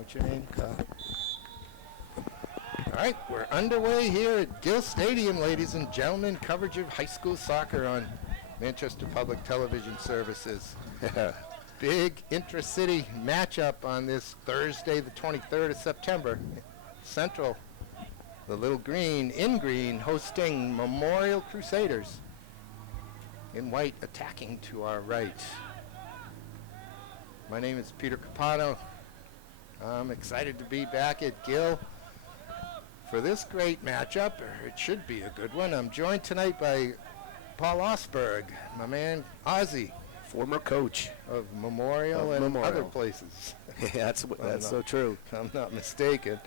What's your name? All right, we're underway here at Gill Stadium, ladies and gentlemen. Coverage of high school soccer on Manchester Public Television Services. Big intra-city matchup on this Thursday, the 23rd of September. Central, the Little Green, in green, hosting Memorial Crusaders. In white, attacking to our right. My name is Peter Capano. I'm excited to be back at Gill for this great matchup. It should be a good one. I'm joined tonight by Paul Osberg, my man Ozzy, former coach of Memorial and other places. Yeah, that's so true. I'm not mistaken.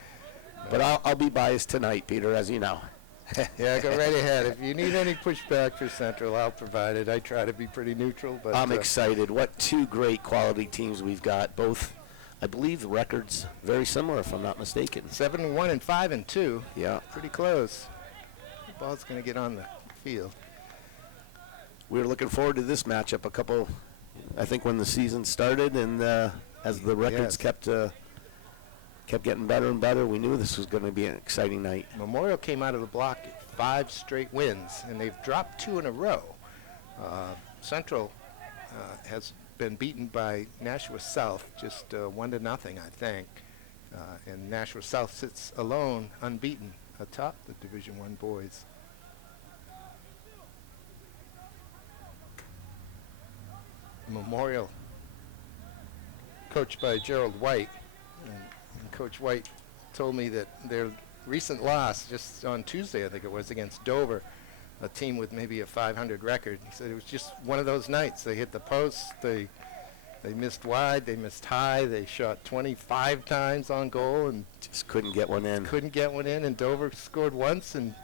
But I'll be biased tonight, Peter, as you know. Yeah, go right ahead. If you need any pushback for Central, I'll provide it. I try to be pretty neutral. But I'm excited. What two great quality teams we've got. Both, I believe, the records very similar, if I'm not mistaken. 7-1 and 5-2. Yeah. Pretty close. The ball's going to get on the field. We're looking forward to this matchup. I think when the season started and as the records kept getting better and better, we knew this was going to be an exciting night. Memorial came out of the block 5 straight wins, and they've dropped 2 in a row. Central has been beaten by Nashua South, just 1-0, I think. And Nashua South sits alone, unbeaten, atop the Division I boys. Memorial, coached by Gerald White. And Coach White told me that their recent loss, just on Tuesday, I think it was, against Dover, a team with maybe a 500 record. He said it was just one of those nights. They hit the post, they missed wide, they missed high, they shot 25 times on goal and just couldn't get one in. And Dover scored once and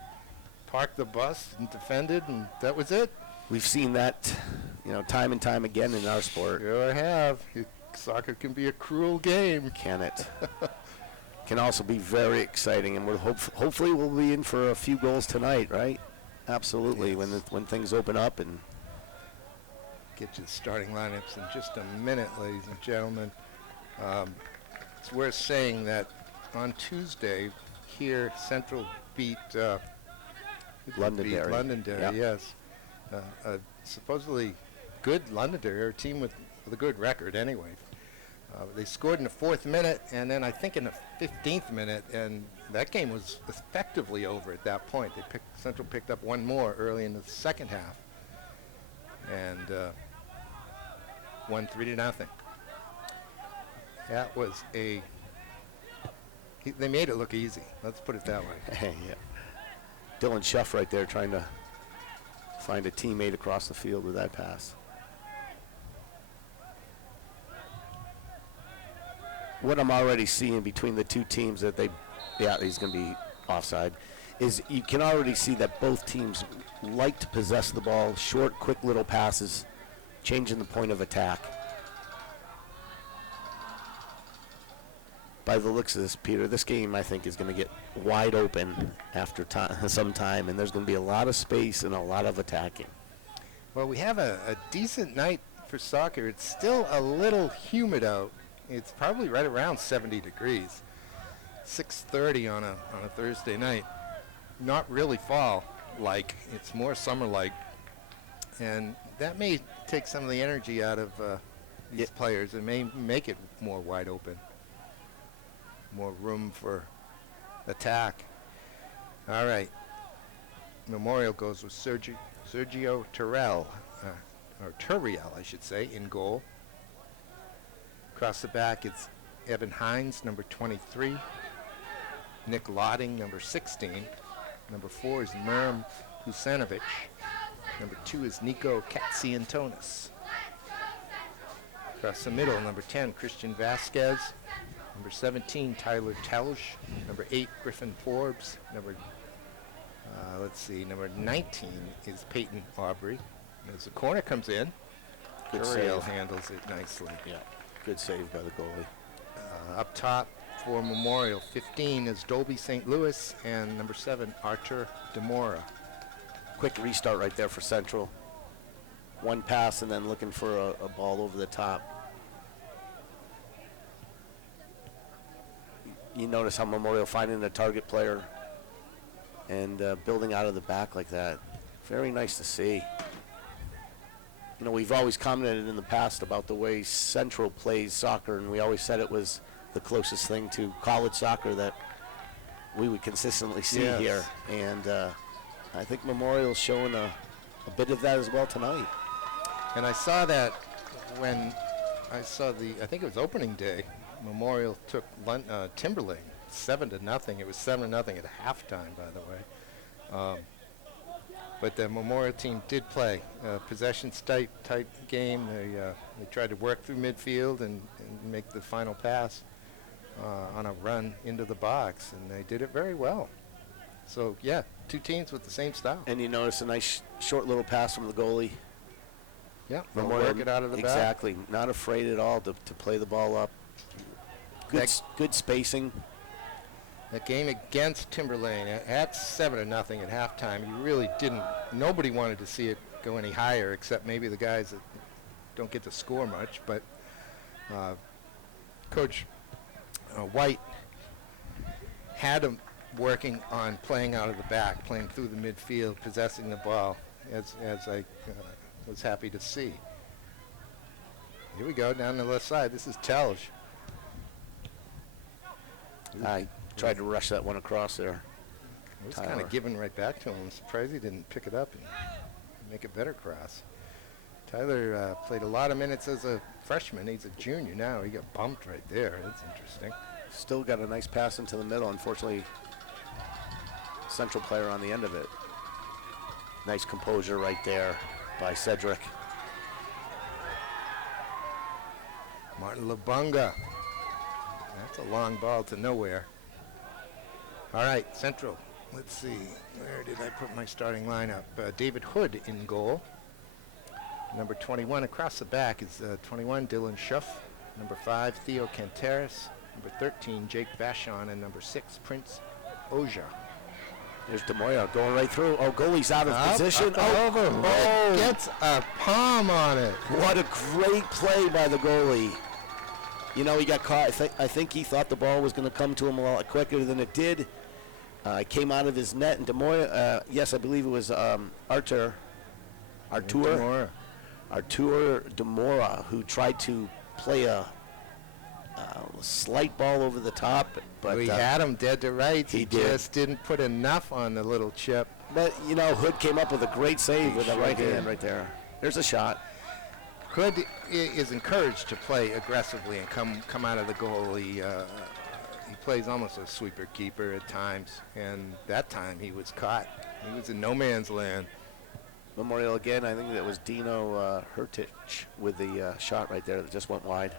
parked the bus and defended, and that was it. We've seen that, time and time again in our sport. Sure have. Soccer can be a cruel game. Can it? Can also be very exciting, and hopefully we'll be in for a few goals tonight, right? Absolutely. Yes. When things open up. And get you the starting lineups in just a minute, ladies and gentlemen. It's worth saying that on Tuesday here, Central beat Londonderry. Londonderry, yes. A supposedly good Londonderry, a team with a good record anyway. They scored in the 4th minute, and then I think in the 15th minute, and that game was effectively over at that point. Central picked up one more early in the second half, and won 3-0. That was they made it look easy. Let's put it that way. Yeah. Dylan Schuff right there trying to find a teammate across the field with that pass. What I'm already seeing between the two teams that he's going to be offside, is you can already see that both teams like to possess the ball, short, quick little passes, changing the point of attack. By the looks of this, Peter, this game I think is going to get wide open after some time, and there's going to be a lot of space and a lot of attacking. Well, we have a decent night for soccer. It's still a little humid out. It's probably right around 70 degrees. 6:30 on a Thursday night. Not really fall-like. It's more summer-like. And that may take some of the energy out of these players. It may make it more wide open. More room for attack. All right. Memorial goes with Sergio Turrell, or Turriel, I should say, in goal. Across the back, it's Evan Hines, number 23. Nick Lotting, number 16. Number 4 is Merm Husanovic. Number 2 is Nico Katsiantonis. Across the middle, number 10, Christian Vasquez. Number 17, Tyler Telsch. Number 8, Griffin Forbes. Number 19 is Peyton Aubrey. As the corner comes in, Ariel handles it nicely. Yeah. Good save by the goalie. Up top for Memorial, 15 is Dolby St. Louis, and number 7, Artur Demora. Quick restart right there for Central. One pass and then looking for a ball over the top. you notice how Memorial finding the target player and building out of the back like that. Very nice to see. You know, we've always commented in the past about the way Central plays soccer, and we always said it was the closest thing to college soccer that we would consistently see here. And I think Memorial's showing a bit of that as well tonight. And I saw that when I saw I think it was opening day, Memorial took Timberlane 7-0. It was 7-0 at halftime, by the way. But the Memorial team did play possession-type game. They tried to work through midfield and make the final pass on a run into the box, and they did it very well. So, yeah, two teams with the same style. And you notice a nice short little pass from the goalie. Yeah, Memorial work it out of the back. Exactly. Not afraid at all to play the ball up. Good spacing. That game against Timberlane at 7-0 at halftime, you really didn't. Nobody wanted to see it go any higher, except maybe the guys that don't get to score much. But Coach White had them working on playing out of the back, playing through the midfield, possessing the ball, as I was happy to see. Here we go down the left side. This is Telge. I tried to rush that one across there. It was kind of given right back to him. I'm surprised he didn't pick it up and make a better cross. Tyler played a lot of minutes as a freshman. He's a junior now. He got bumped right there. That's interesting. Still got a nice pass into the middle. Unfortunately, Central player on the end of it. Nice composure right there by Cedric. Martin Lubunga. That's a long ball to nowhere. All right, Central. Let's see. Where did I put my starting lineup? David Hood in goal. Number 21 across the back is 21, Dylan Schuff. Number 5, Theo Canteras. Number 13, Jake Vachon. And number 6, Prince Oja. There's DeMoya going right through. Oh, goalie's out of position. Oh, gets a palm on it. What a great play by the goalie. You know, he got caught. I think he thought the ball was going to come to him a lot quicker than it did. It came out of his net, and DeMoya, yes, I believe it was Artur Demora, who tried to play a slight ball over the top. But we had him dead to rights. He did. Just didn't put enough on the little chip. But, you know, Hood came up with a great save with the right hand right there. There's a shot. Hood is encouraged to play aggressively and come out of the goal. He plays almost a sweeper keeper at times, and that time he was caught. He was in no man's land. Memorial again. I think that was Dino Hertich with the shot right there that just went wide.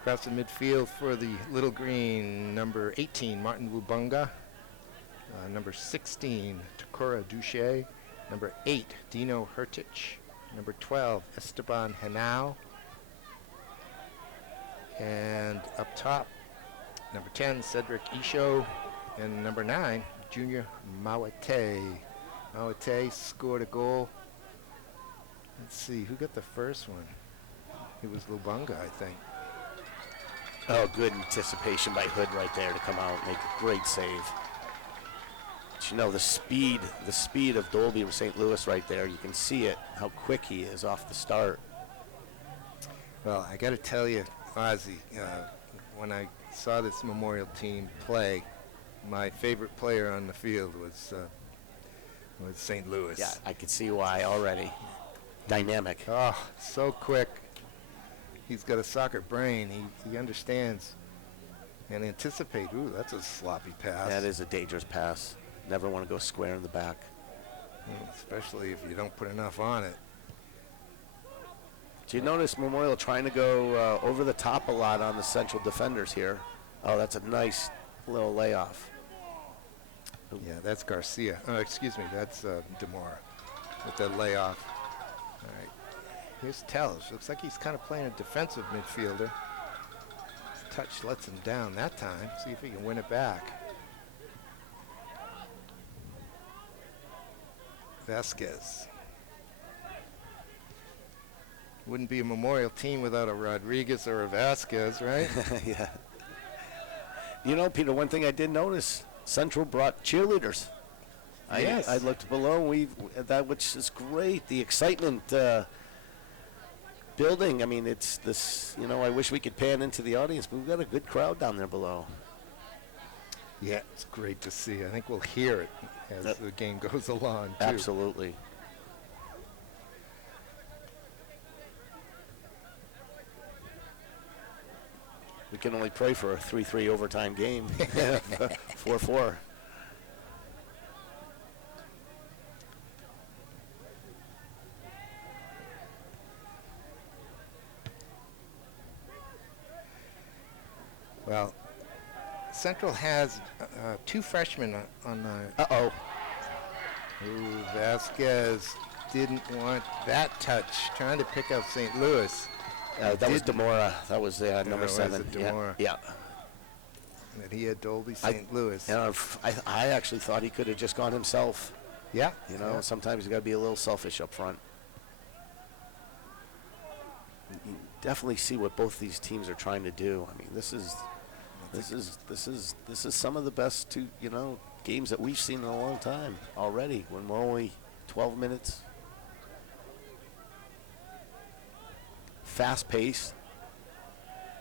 Across the midfield for the Little Green, number 18, Martin Lubunga. Number 16, Takura Duche. Number 8, Dino Hertich. Number 12, Esteban Henao. And up top, number 10, Cedric Isho. And number 9, Junior Mawate. Mawate scored a goal. Let's see, who got the first one? It was Lubunga, I think. Oh, good anticipation by Hood right there to come out and make a great save. But you know, the speed of Dolby with St. Louis right there, you can see it, how quick he is off the start. Well, I got to tell you, Ozzy, when I saw this Memorial team play, my favorite player on the field was St. Louis. Yeah, I can see why already. Dynamic. Oh, so quick. He's got a soccer brain. He understands and anticipates. Ooh, that's a sloppy pass. That is a dangerous pass. Never want to go square in the back. Especially if you don't put enough on it. Do you notice Memorial trying to go over the top a lot on the Central defenders here? Oh, that's a nice little layoff. Yeah, that's Garcia. Excuse me, that's Demora with the layoff. All right. Here's Telge. Looks like he's kind of playing a defensive midfielder. His touch lets him down that time. See if he can win it back. Vasquez. Wouldn't be a Memorial team without a Rodriguez or a Vasquez, right? Yeah. You know, Peter, one thing I did notice, Central brought cheerleaders. Yes. I looked below, which is great. The excitement building. I mean, it's this, I wish we could pan into the audience, but we've got a good crowd down there below. Yeah, it's great to see. I think we'll hear it as the game goes along, too. Absolutely. We can only pray for a 3-3 overtime game. 4-4. Well, Central has 2 freshmen on the... Uh-oh. Ooh, Vasquez didn't want that touch, trying to pick up St. Louis. That was Demora. That was number 7. Demora. Yeah. And he had Dolby St. Louis. I actually thought he could have just gone himself. Yeah. Sometimes you got to be a little selfish up front. You definitely see what both these teams are trying to do. I mean, this is some of the best games that we've seen in a long time already. When we're only 12 minutes. Fast pace,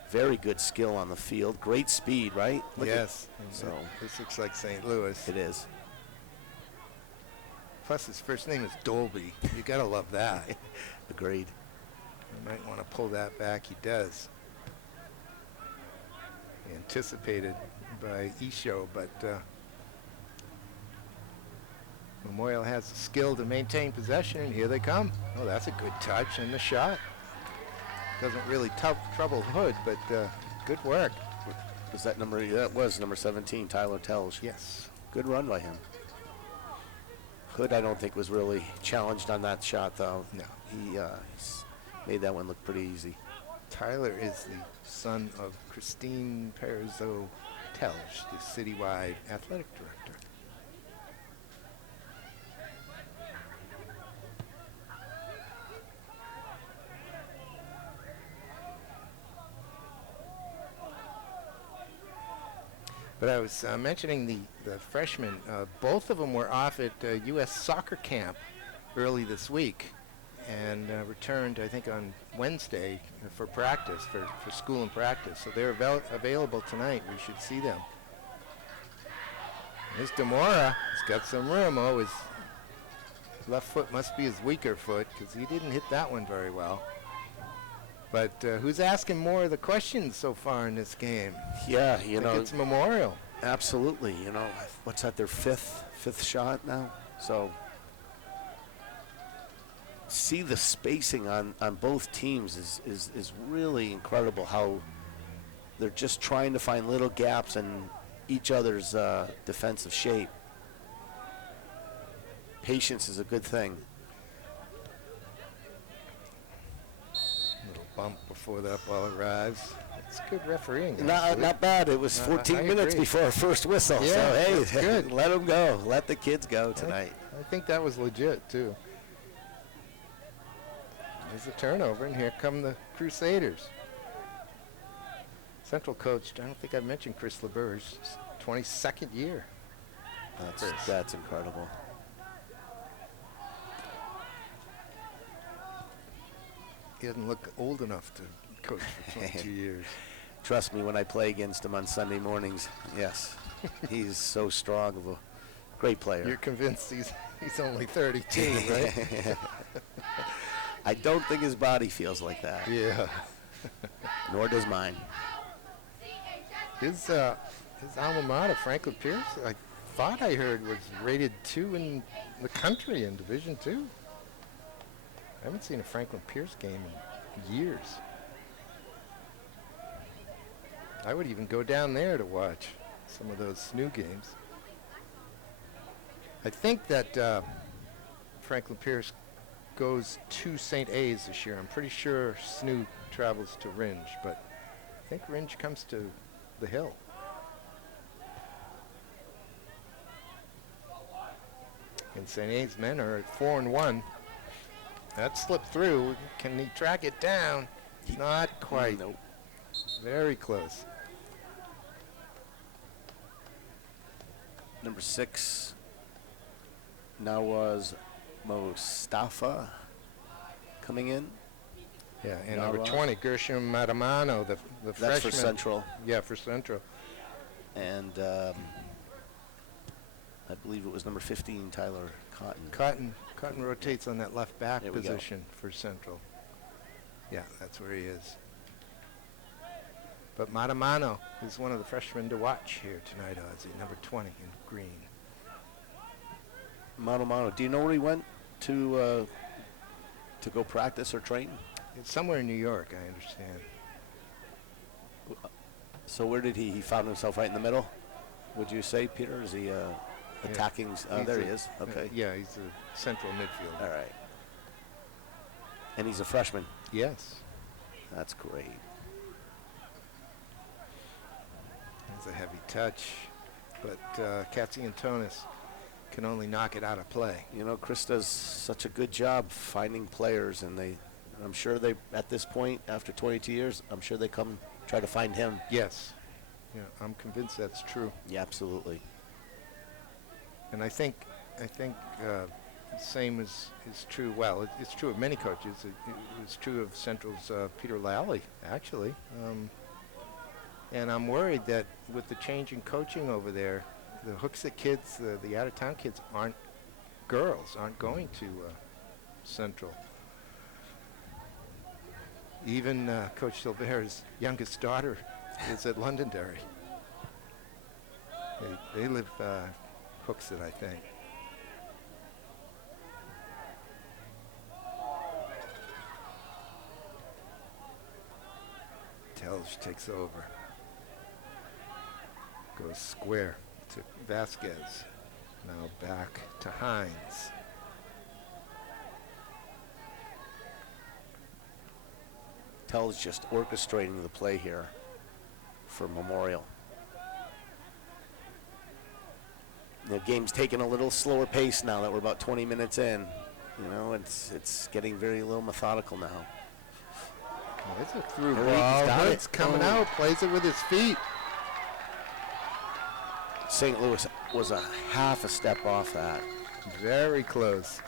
very good skill on the field, great speed, right? Yes. So this looks like St. Louis. It is. Plus his first name is Dolby. You gotta love that. Agreed. You might want to pull that back. He does. Anticipated by Isho, but Memorial has the skill to maintain possession, and here they come. Oh, that's a good touch, and the shot. Doesn't really trouble Hood, but good work. Was that number? That was number 17, Tyler Telge. Yes. Good run by him. Hood, I don't think, was really challenged on that shot, though. No. He's made that one look pretty easy. Tyler is the son of Christine Perizzo Telge, the citywide athletic director. But I was mentioning the freshmen. Both of them were off at U.S. soccer camp early this week and returned, I think, on Wednesday for practice, for school and practice. So they're available tonight. We should see them. There's Demora. He's got some room. Oh, his left foot must be his weaker foot because he didn't hit that one very well. But who's asking more of the questions so far in this game? Yeah, I think it's Memorial. Absolutely. What's that? Their fifth shot now. So see the spacing on both teams is really incredible. How they're just trying to find little gaps in each other's defensive shape. Patience is a good thing. Bump before that ball arrives. It's good refereeing. Not bad. It was 14 minutes before our first whistle. Yeah, so, hey, good. Let them go. Let the kids go tonight. I think that was legit, too. There's a turnover, and here come the Crusaders. Central coach, I don't think I mentioned Chris LeBeur's 22nd year. That's incredible. He doesn't look old enough to coach for 22 years. Trust me, when I play against him on Sunday mornings, yes, he's so strong of a great player. You're convinced he's only 32, right? I don't think his body feels like that. Yeah. Nor does mine. His alma mater, Franklin Pierce, I thought I heard was rated 2 in the country in Division II. I haven't seen a Franklin Pierce game in years. I would even go down there to watch some of those SNU games. I think that Franklin Pierce goes to St. A's this year. I'm pretty sure SNU travels to Ringe, but I think Ringe comes to the Hill. And St. A's men are at 4-1. That slipped through. Can he track it down? Not quite. Nope. Very close. Number 6 now was Mustafa coming in. Yeah, and number Nara. 20, Gershom Matamano, the That's freshman. for Central. Yeah, for Central. And I believe it was number 15, Tyler Cotton. Cotton rotates on that left back There we go. position for Central. Yeah, that's where he is. But Matamano is one of the freshmen to watch here tonight, Ozzy, number 20 in green. Mano. Do you know where he went to go practice or train? It's somewhere in New York, I understand. So where did he found himself right in the middle? Would you say, Peter? Is he attacking? There he is. Okay. Yeah, he's a central midfielder. All right. And he's a freshman. Yes. That's great. It's a heavy touch, but Katziantonis can only knock it out of play. You know, Chris does such a good job finding players, and I'm sure they, at this point, after 22 years, I'm sure they come try to find him. Yes. Yeah, I'm convinced that's true. Yeah, absolutely. And I think same is true. Well, it's true of many coaches. It was true of Central's Peter Lally, actually. And I'm worried that with the change in coaching over there, the Hooksett kids, the out-of-town kids, aren't going to Central. Even Coach Silvera's youngest daughter is at Londonderry. They live Hooksett, I think. Telge takes over. Goes square to Vasquez. Now back to Hines. Tell's just orchestrating the play here for Memorial. The game's taking a little slower pace now that we're about 20 minutes in. You know, it's getting very little methodical now. Oh, it's a through All right, ball. he's got Hood's it. coming out, plays it with his feet. St. Louis was a half a step off that. Very close.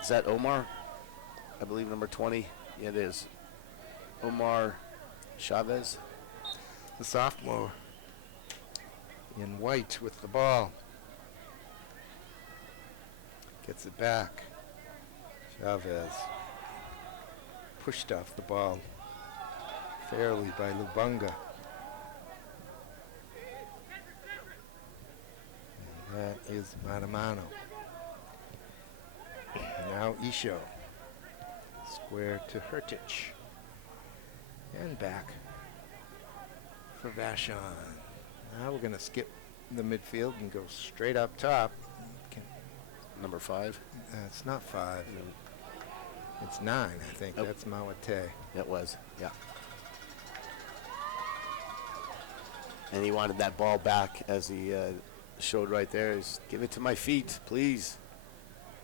Is that Omar? I believe number 20. Yeah, it is. Omar Chavez. The sophomore in white with the ball. Gets it back. Chavez pushed off the ball fairly by Lubunga. And that is Matamano. Now Isho. Square to Hertich. And back for Vashon. Now we're going to skip the midfield and go straight up top. Number 5. It's not 5. No. It's 9, I think. Oh. That's Mawate. It was, yeah. And he wanted that ball back, as he showed right there. Is give it to my feet, please.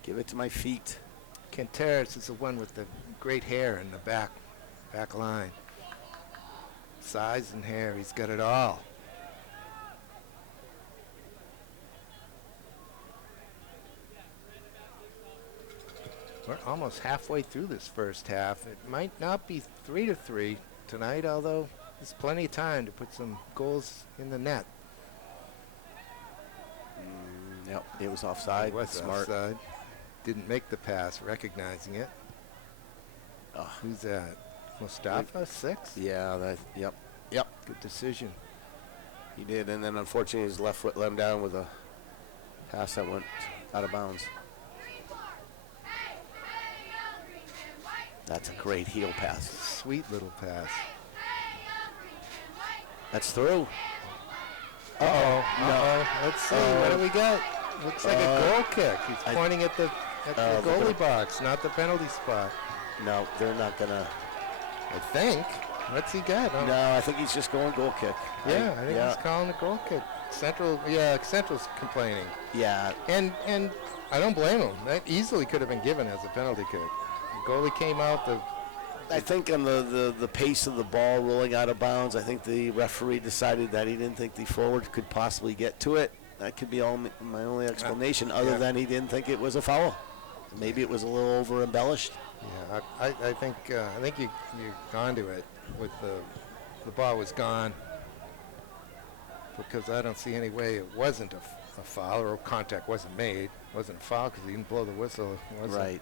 Give it to my feet. Quinteros is the one with the great hair in the back line. Size and hair, he's got it all. We're almost halfway through this first half. It might not be 3-3 tonight, although there's plenty of time to put some goals in the net. Yep, it was offside. It was Smart. offside. Didn't make the pass, recognizing it. Oh, Who's that? Mustafa, 6? yeah, yep. Good decision. He did, and then unfortunately his left foot let him down with a pass that went out of bounds. That's a great heel pass. Sweet little pass. That's through. Uh-oh. Let's see. What do we got? Looks like a goal kick. He's pointing at the goalie box, not the penalty spot. No, they're not gonna. I think. What's he got? Oh, No, I think he's just going goal kick. yeah, I think he's calling a goal kick. Central's complaining. Yeah, And I don't blame him. That easily could have been given as a penalty kick. The goalie came out. I think on the pace of the ball rolling out of bounds, I think the referee decided that he didn't think the forward could possibly get to it, That could be my only explanation, other yeah. than he didn't think it was a foul. Maybe it was a little over embellished. Yeah, I think you gone to it with the ball was gone, because I don't see any way it wasn't a foul, or contact wasn't made. It wasn't a foul because he didn't blow the whistle. Was it? Right.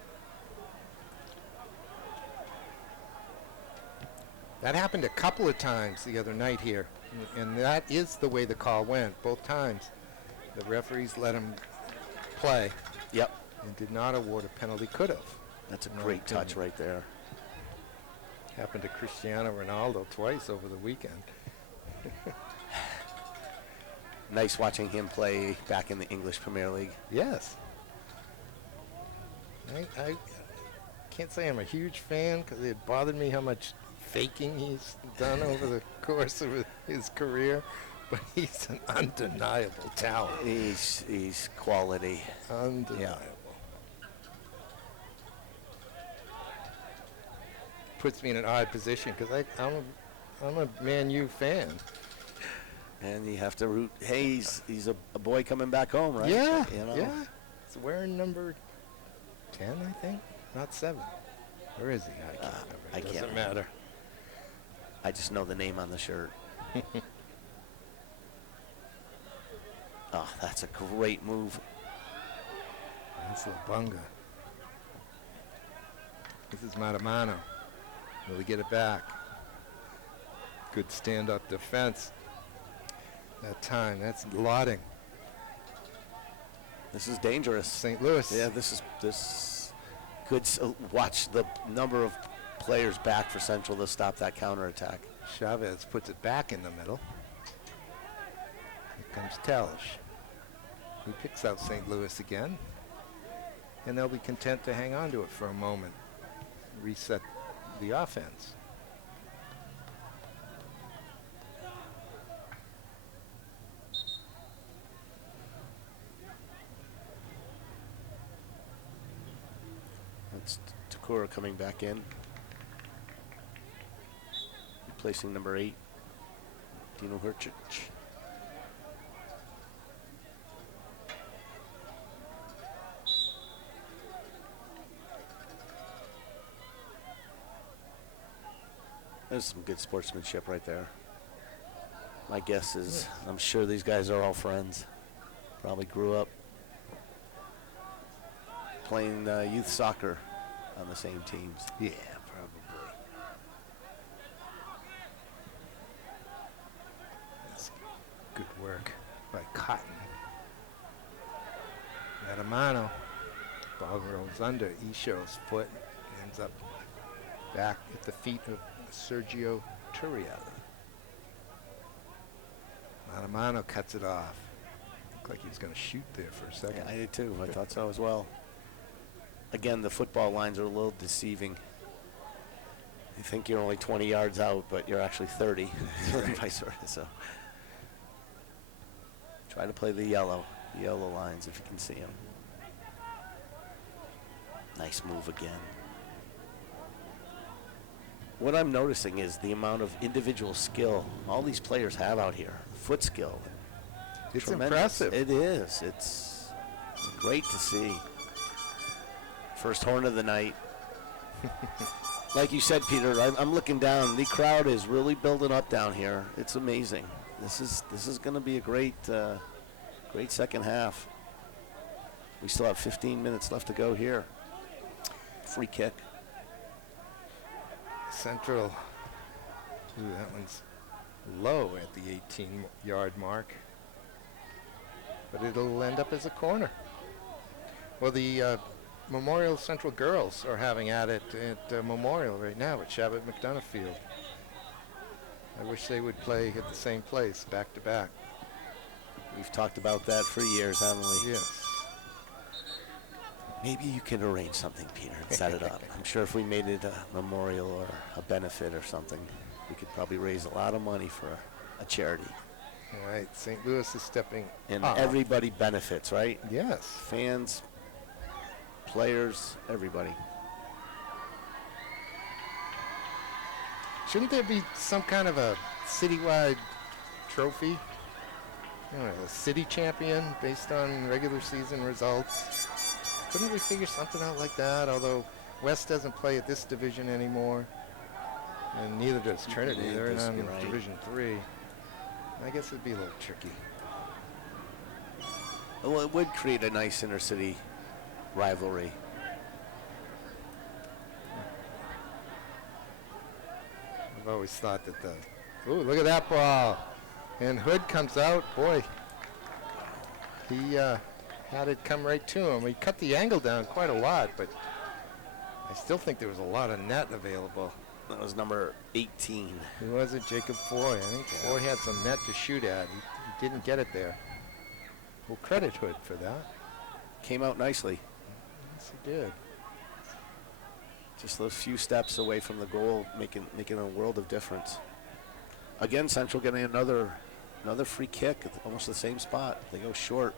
That happened a couple of times the other night here, and that is the way the call went. Both times, the referees let him play Yep. and did not award a penalty. Could have. That's a In my great touch opinion. right there. Happened to Cristiano Ronaldo twice over the weekend. Nice watching him play back in the English Premier League. Yes. I can't say I'm a huge fan, because it bothered me how much faking he's done over the course of his career, but he's an undeniable talent. He's quality. Undeniable. Puts me in an odd position, because I'm a Man U fan. And you have to root. Hey, he's a boy coming back home, right? Yeah, You know? yeah. He's wearing number 10, I think, not 7. Where is he? I can't remember. I It can't doesn't remember. matter. I just know the name on the shirt. Oh, that's a great move. That's Labunga. This is Matamano. Will he get it back? Good stand-up defense. That time, that's Lotting. This is dangerous. St. Louis. Yeah, this could watch the number of players back for Central to stop that counterattack. Chavez puts it back in the middle. Here comes Telsch. He picks out St. Louis again. And they'll be content to hang on to it for a moment. Reset the offense. That's Takura coming back in. Replacing number 8, Dino Hercic. There's some good sportsmanship right there. My guess is, I'm sure these guys are all friends. Probably grew up playing youth soccer on the same teams. Yeah, probably. That's good work by Cotton. Matamano. Ball rolls under. Isho's foot ends up back at the feet of Sergio Turiel. Matamano cuts it off. Looked like he was going to shoot there for a second. Yeah, I did too. I thought so as well. Again, the football lines are a little deceiving. You think you're only 20 yards out, but you're actually 30, and vice versa. So try to play the yellow lines if you can see them. Nice move again. What I'm noticing is the amount of individual skill all these players have out here. Foot skill. It's Tremendous. impressive. It is. It's great to see. First horn of the night. Like you said, Peter, I'm looking down. The crowd is really building up down here. It's amazing. This is going to be a great second half. We still have 15 minutes left to go here. Free kick. Central. Ooh, that one's low at the 18-yard mark. But it'll end up as a corner. Well, the Memorial Central girls are having at it at Memorial right now at Shabbat McDonough Field. I wish they would play at the same place, back to back. We've talked about that for years, haven't we? Yes. Maybe you can arrange something, Peter, and set it up. I'm sure if we made it a memorial or a benefit or something, we could probably raise a lot of money for a charity. All right, St. Louis is stepping And up. everybody benefits, right? Yes. Fans, players, everybody. Shouldn't there be some kind of a citywide trophy A city champion based on regular season results. Couldn't we figure something out like that? Although West doesn't play at this division anymore, and neither does Trinity. Yeah, They're in this- on you're right. Division 3. I guess it'd be a little tricky. Well, it would create a nice inter-city rivalry. I've always thought that ooh, look at that ball. And Hood comes out. Boy, he had it come right to him. He cut the angle down quite a lot, but I still think there was a lot of net available. That was number 18. Who was it? Jacob Foy. I think Foy had some net to shoot at. He didn't get it there. Well, credit Hood for that. Came out nicely. Yes, he did. Just those few steps away from the goal, making a world of difference. Again, Central getting another free kick at almost the same spot. They go short.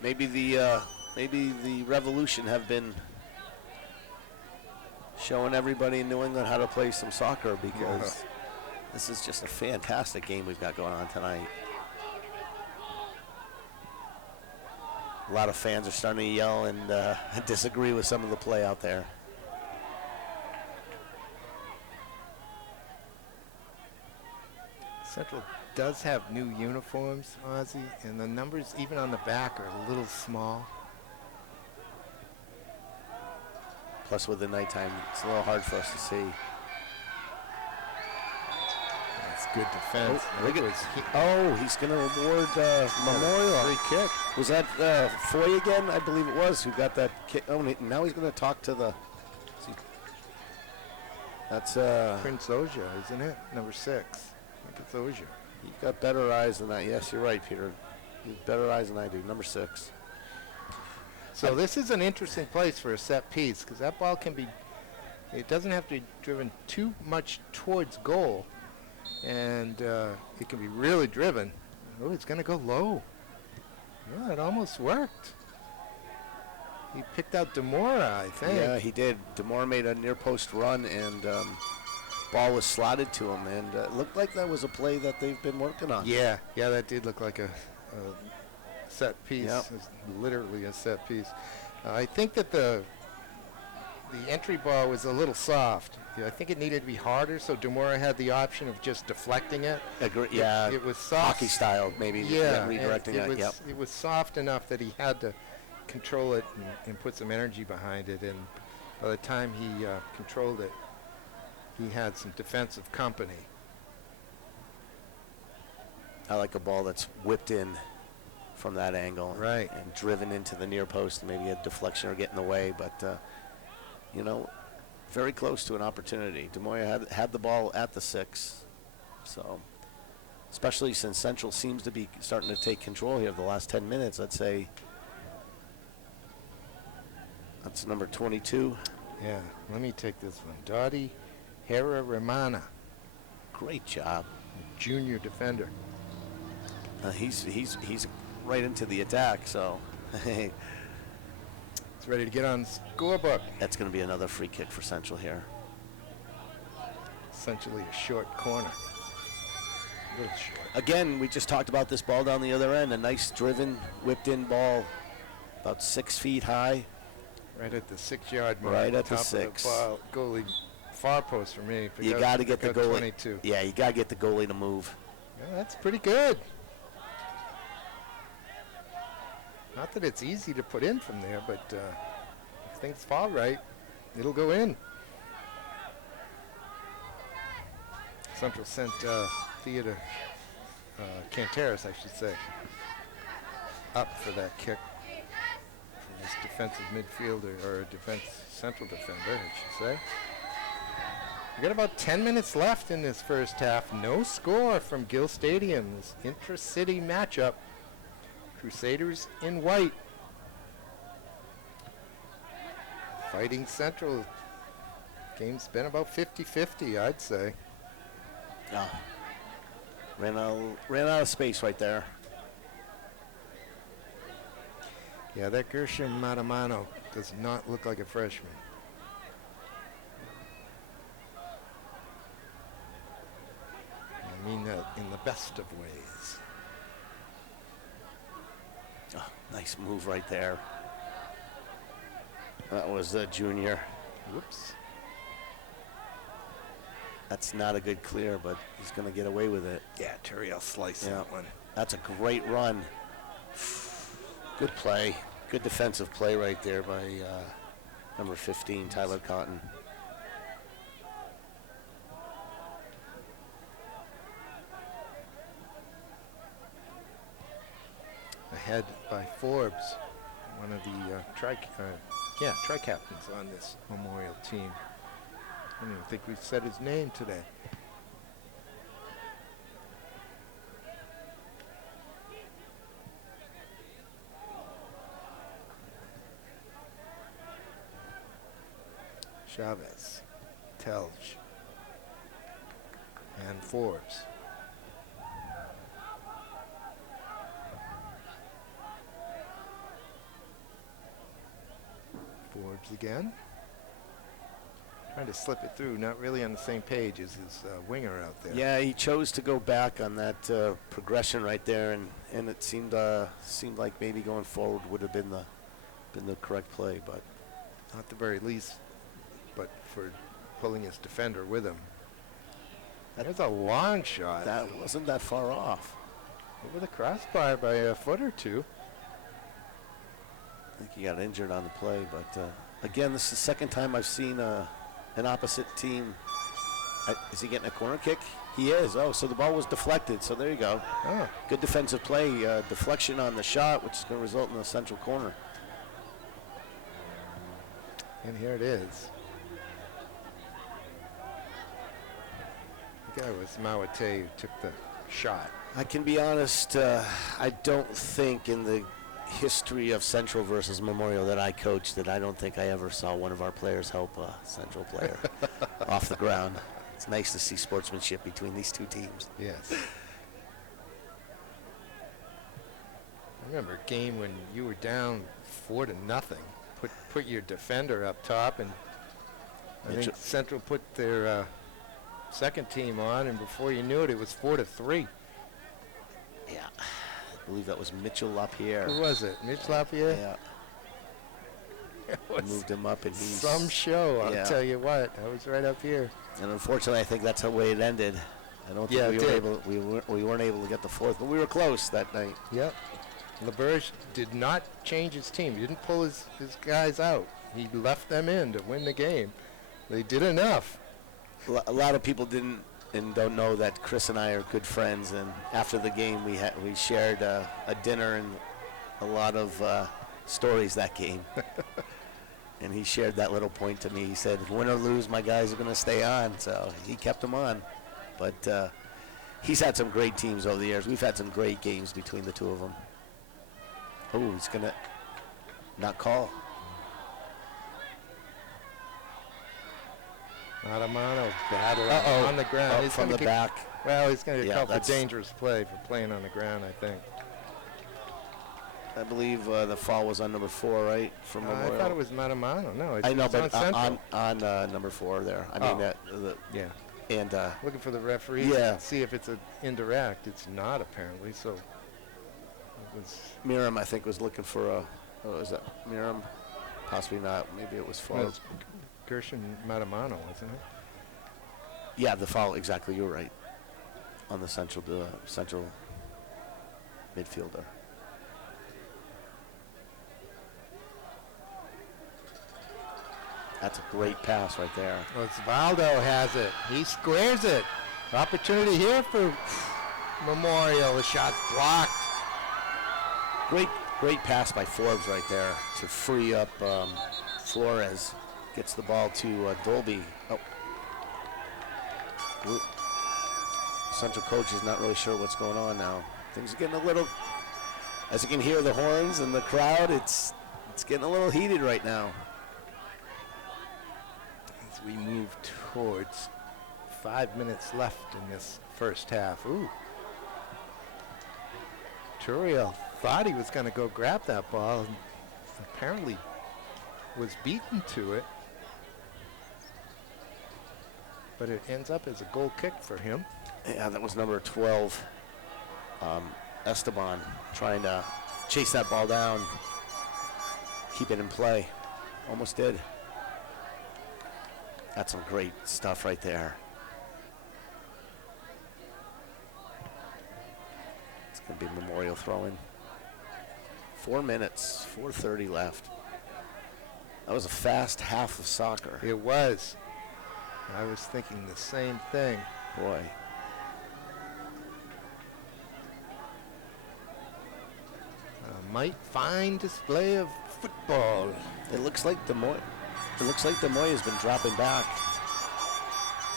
Maybe the Revolution have been showing everybody in New England how to play some soccer, because this is just a fantastic game we've got going on tonight. A lot of fans are starting to yell and disagree with some of the play out there. Central does have new uniforms, Ozzy, and the numbers even on the back are a little small. Plus, with the nighttime, it's a little hard for us to see. That's good defense. Look at he's going to award Memorial. Free kick. Was that Foy again? I believe it was, who got that kick. Oh, now he's going to talk to the... That's... Prince Oja, isn't it? Number 6. I think it's Oja. You've got better eyes than that. Yes, you're right, Peter. You have better eyes than I do. Number 6. So this is an interesting place for a set piece, because that ball can be... It doesn't have to be driven too much towards goal, and it can be really driven. Oh, it's going to go low. Yeah, it almost worked. He picked out Demora, I think. Yeah, he did. Demore made a near post run, and ball was slotted to him, and it looked like that was a play that they've been working on. Yeah, that did look like a set piece. Yep. It's literally a set piece. I think that the entry ball was a little soft. Yeah, I think it needed to be harder, so Demora had the option of just deflecting it. Yeah, it was soft. hockey style, maybe. Yeah, redirecting it. Yep. It was soft enough that he had to control it and put some energy behind it. And by the time he controlled it, he had some defensive company. I like a ball that's whipped in from that angle, Right. and driven into the near post, and maybe a deflection or get in the way, but very close to an opportunity. DeMoya had the ball at the 6, so especially since Central seems to be starting to take control here the last 10 minutes. I'd say that's number 22. Yeah, let me take this one. Dottie Hera Ramana, Great job. junior defender. He's right into the attack, so He's ready to get on the scorebook. that's going to be another free kick for Central here. Essentially a short corner. A little short. Again, we just talked about this ball down the other end. A nice driven, whipped-in ball, about 6 feet high. Right at the 6-yard mark. Right at the top 6. Of the ball, goalie, far post for me. You got to get the goalie. 22. Yeah, you got to get the goalie to move. Yeah, that's pretty good. Not that it's easy to put in from there, but if things fall right, it'll go in. Central sent Theodore Canteras, I should say, up for that kick from this defensive midfielder, or central defender, I should say. We got about 10 minutes left in this first half. No score from Gill Stadium. This intra-city matchup. Crusaders in white. Fighting Central. Game's been about 50-50, I'd say. Oh. Ran out of space right there. Yeah, that Gershom Matamano does not look like a freshman. mean that in the best of ways. Oh, nice move right there. That was a junior. Whoops. That's not a good clear, but he's going to get away with it. Yeah, Turiel sliced that one. That's a great run. Good play. Good defensive play right there by number 15, Tyler Cotton. Ahead by Forbes, one of the tri-captains on this Memorial team. I don't even think we've said his name today. Chavez, Telge, and Forbes. Forbes again. Trying to slip it through, not really on the same page as his winger out there. Yeah, he chose to go back on that progression right there, and it seemed like maybe going forward would have been the correct play, but not at the very least, but for pulling his defender with him. That's a long shot. That wasn't that far off. Over the crossbar by a foot or two. I think he got injured on the play, but again, this is the second time I've seen an opposite team. Is he getting a corner kick? He is. Oh, so the ball was deflected. So there you go. Oh. Good defensive play. Deflection on the shot, which is going to result in a central corner. And here it is. I think it was Mawate who took the shot. I can be honest, I don't think in the history of Central versus Memorial that I coached that I don't think I ever saw one of our players help a Central player off the ground. It's nice to see sportsmanship between these two teams. Yes. I remember a game when you were down 4-0. Put your defender up top, and I think Central put their second team on, and before you knew it, it was 4-3. Yeah, I believe that was Mitchell LaPierre. Who was it? Mitch LaPierre? Yeah. Moved him up, and he's some show. I'll tell you what. I was right up here. And unfortunately, I think that's the way it ended. I don't think we weren't able to get the fourth, but we were close that night. Yep. LaBerge did not change his team. He didn't pull his guys out. He left them in to win the game. They did enough. A lot of people didn't and don't know that Chris and I are good friends. And after the game, we shared a dinner and a lot of stories that game. And he shared that little point to me. He said, win or lose, my guys are going to stay on. So he kept them on. But he's had some great teams over the years. We've had some great games between the two of them. Oh, he's going to not call. Adamano battling on the ground. He's from the back. Well, he's going to get called for dangerous play for playing on the ground, I think. I believe the foul was on number 4, right? From I thought it was Matamano. No, I know, but on number 4 there. I mean, yeah. And looking for the referee. Yeah. To see if it's an indirect. It's not apparently. So it was. Miram, I think, was looking for a. Oh, is that Miram? Possibly not. Maybe it was foul. It was Gershon Matamano, wasn't it? Yeah, the foul. Exactly. You're right. On the central midfielder. That's a great pass right there. Well, Osvaldo has it. He squares it. Opportunity here for Memorial. The shot's blocked. Great pass by Forbes right there to free up Flores. Gets the ball to Dolby. Oh. Central coach is not really sure what's going on now. Things are getting a little, as you can hear the horns and the crowd, it's getting a little heated right now. As we move towards 5 minutes left in this first half. Ooh. Turiel thought he was going to go grab that ball and apparently was beaten to it. but it ends up as a goal kick for him. Yeah, that was number 12, Esteban, trying to chase that ball down, keep it in play. Almost did. That's some great stuff right there. It's going to be Memorial throwing. 4 minutes, 4:30 left. That was a fast half of soccer. It was. I was thinking the same thing. Boy. A might fine display of football. It looks like Des Moines has been dropping back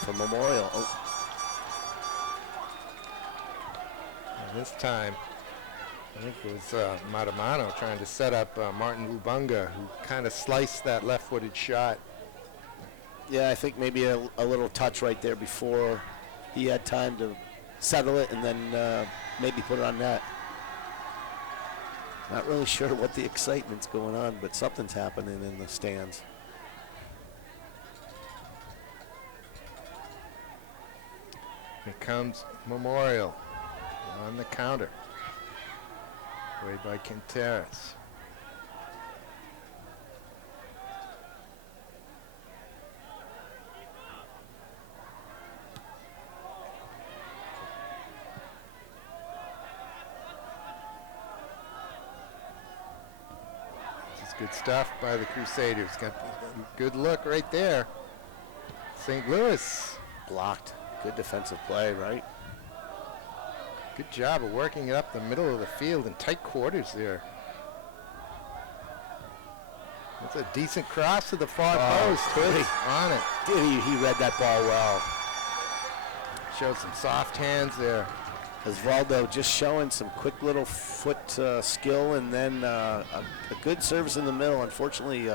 for Memorial. Oh. And this time, I think it was Matamano trying to set up Martin Lubunga, who kind of sliced that left-footed shot. Yeah, I think maybe a little touch right there before he had time to settle it and then maybe put it on net. Not really sure what the excitement's going on, but something's happening in the stands. Here comes Memorial on the counter. Played by Quinteros. This is good stuff by the Crusaders. Got a good look right there. St. Louis. Blocked. Good defensive play, right? Good job of working it up the middle of the field in tight quarters there. That's a decent cross to the far post. Hood On it. He read that ball well. Showed some soft hands there. Osvaldo just showing some quick little foot skill, and then a good service in the middle. Unfortunately,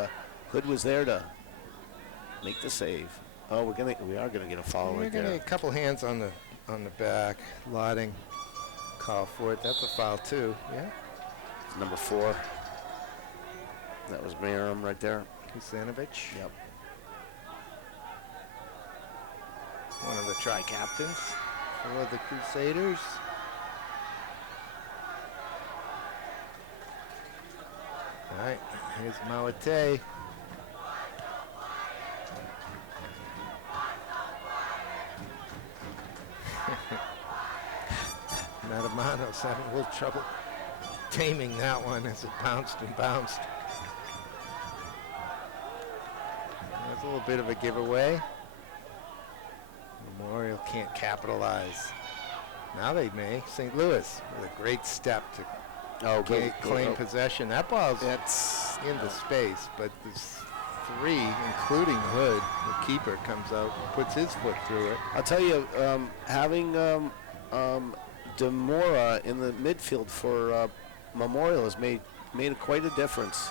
Hood was there to make the save. Oh, we are gonna get a foul We're right gonna there. get a couple hands on the back. Lotting call for it. That's a foul too. Yeah. It's number 4. That was Miram right there. Kusanovic. Yep. One of the tri-captains for the Crusaders. All right, here's Mawate. Matamano's having a little trouble taming that one as it bounced and bounced. There's a little bit of a giveaway. Memorial can't capitalize. Now they may. St. Louis with a great step to claim possession. That ball's into space, but there's 3, including Hood. The keeper comes out and puts his foot through it. I'll tell you, having Demora in the midfield for Memorial has made quite a difference.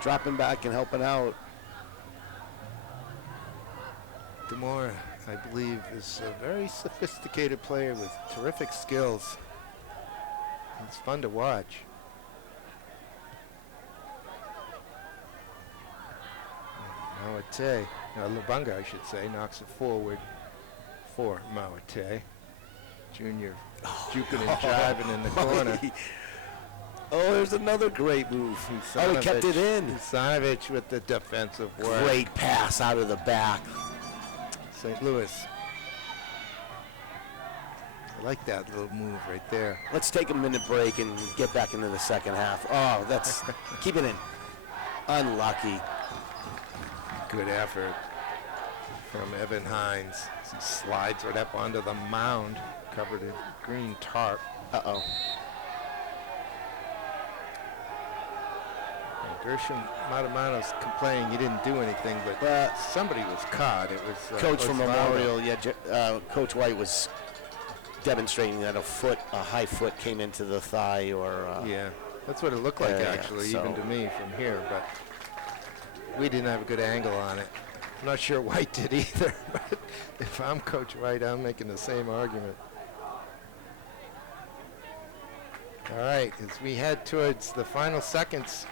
Dropping back and helping out. Demora, I believe, is a very sophisticated player with terrific skills. It's fun to watch. Mawate, Lubunga, I should say, knocks it forward for Mawate. Junior juking and jiving in the corner. Oh, there's another great move. Oh, he kept it in. Kusanovic with the defensive work. Great pass out of the back. St. Louis. I like that little move right there. Let's take a minute break and get back into the second half. Oh, that's keep it in. Unlucky. Good effort from Evan Hines. He slides right up onto the mound, covered in green tarp. Uh-oh. Gershom Matamano's complaining he didn't do anything, but somebody was caught. It was Coach from Osvaldo. Memorial, Coach White was demonstrating that a high foot came into the thigh or... yeah, that's what it looked like actually, even to me from here, but we didn't have a good angle on it. I'm not sure White did either, but if I'm Coach White, I'm making the same argument. All right, as we head towards the final seconds,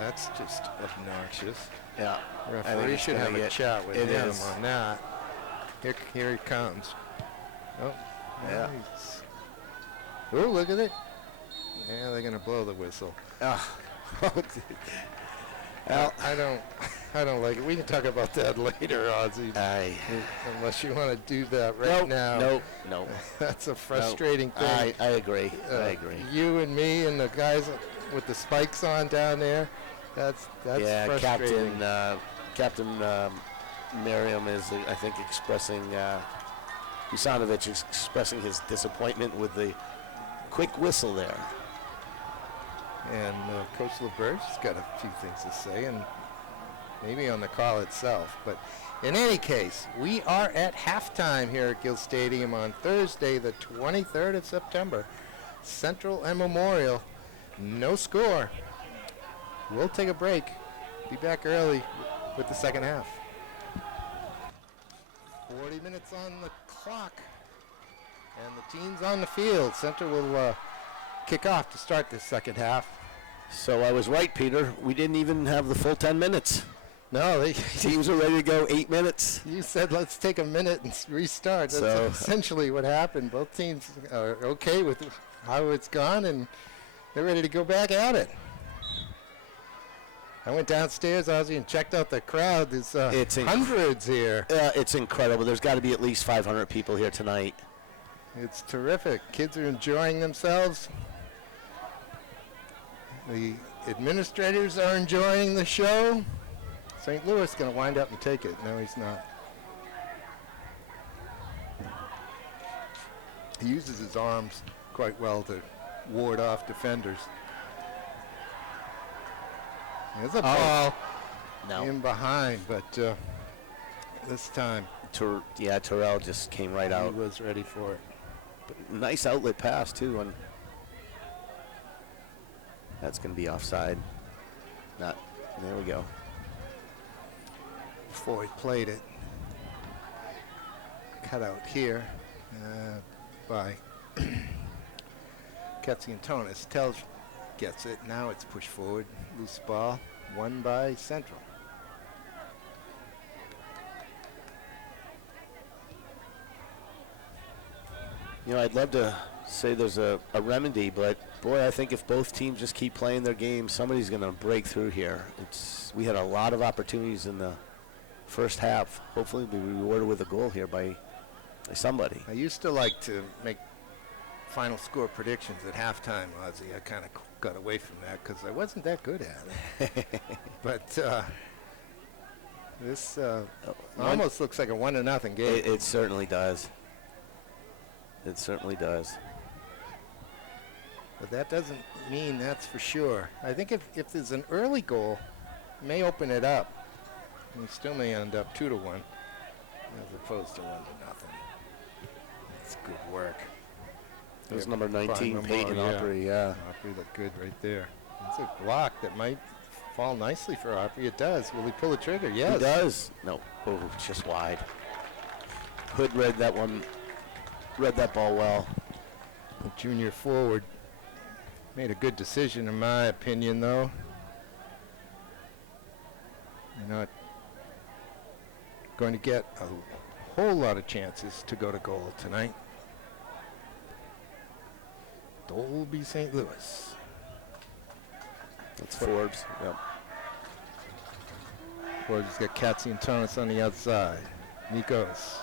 That's just obnoxious. Yeah. Referee should have a chat with him is. on that. Here he comes. Oh, Yeah. Oh, look at it. Yeah, they're gonna blow the whistle. Well, I don't like it. We can talk about that later, Ozzy. Unless you want to do that right now. Nope. That's a frustrating thing. I agree. I agree. You and me and the guys with the spikes on down there. That's frustrating. Captain Miriam is, I think, expressing. Usanovic is expressing his disappointment with the quick whistle there. And Coach LeBurge's got a few things to say, and maybe on the call itself. But in any case, we are at halftime here at Gill Stadium on Thursday, the 23rd of September. Central and Memorial, no score. We'll take a break. Be back early with the second half. 40 minutes on the clock, and the team's on the field. Central will kick off to start this second half. So I was right, Peter. We didn't even have the full 10 minutes. No, teams are ready to go 8 minutes. You said let's take a minute and restart. That's essentially what happened. Both teams are okay with how it's gone, and they're ready to go back at it. I went downstairs, Ozzy, and checked out the crowd. There's hundreds here. It's incredible. There's got to be at least 500 people here tonight. It's terrific. Kids are enjoying themselves. The administrators are enjoying the show. St. Louis is going to wind up and take it. No, he's not. He uses his arms quite well to ward off defenders. There's a ball in behind, but this time. Terrell just came right out. He was ready for it. But nice outlet pass, too. And that's going to be offside. There we go. Floyd played it. Cut out here by Katsiantonis. Tells gets it. Now it's pushed forward. Loose ball. Won by Central. I'd love to say there's a remedy, but boy, I think if both teams just keep playing their game, somebody's going to break through here. We had a lot of opportunities in the first half. Hopefully we'll be rewarded with a goal here by somebody. I used to like to make final score predictions at halftime, Ozzy. I kind of got away from that because I wasn't that good at it. But this almost looks like a 1-0 game. It certainly does. It certainly does. But that doesn't mean that's for sure. I think if there's an early goal, it may open it up. We still may end up 2-1 as opposed to 1-0. It's good work. It was number 19, Peyton Opry, Opry looked good right there. It's a block that might fall nicely for Opry. It does. Will he pull the trigger? Yes. He does. No. Oh, it's just wide. Hood read that ball well. The junior forward made a good decision, in my opinion, though. You're not going to get a whole lot of chances to go to goal tonight. Dolby St. Louis. That's Forbes. Yep. Forbes has got Katsiantonis on the outside. Nikos.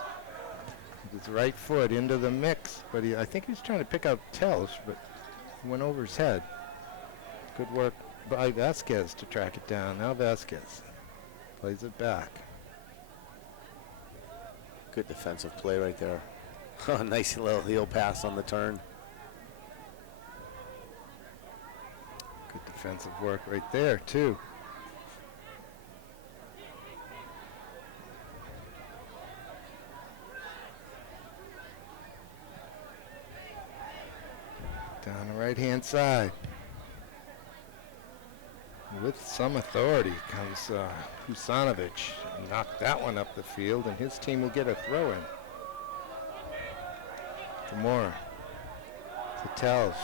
His right foot into the mix, but I think he's trying to pick out Telsch, but he went over his head. Good work by Vasquez to track it down. Now Vasquez plays it back. Good defensive play right there. Nice little heel pass on the turn. Good defensive work right there, too. Down the right-hand side. With some authority comes Husanovic. Knocked that one up the field, and his team will get a throw-in. Demora. To Telsch.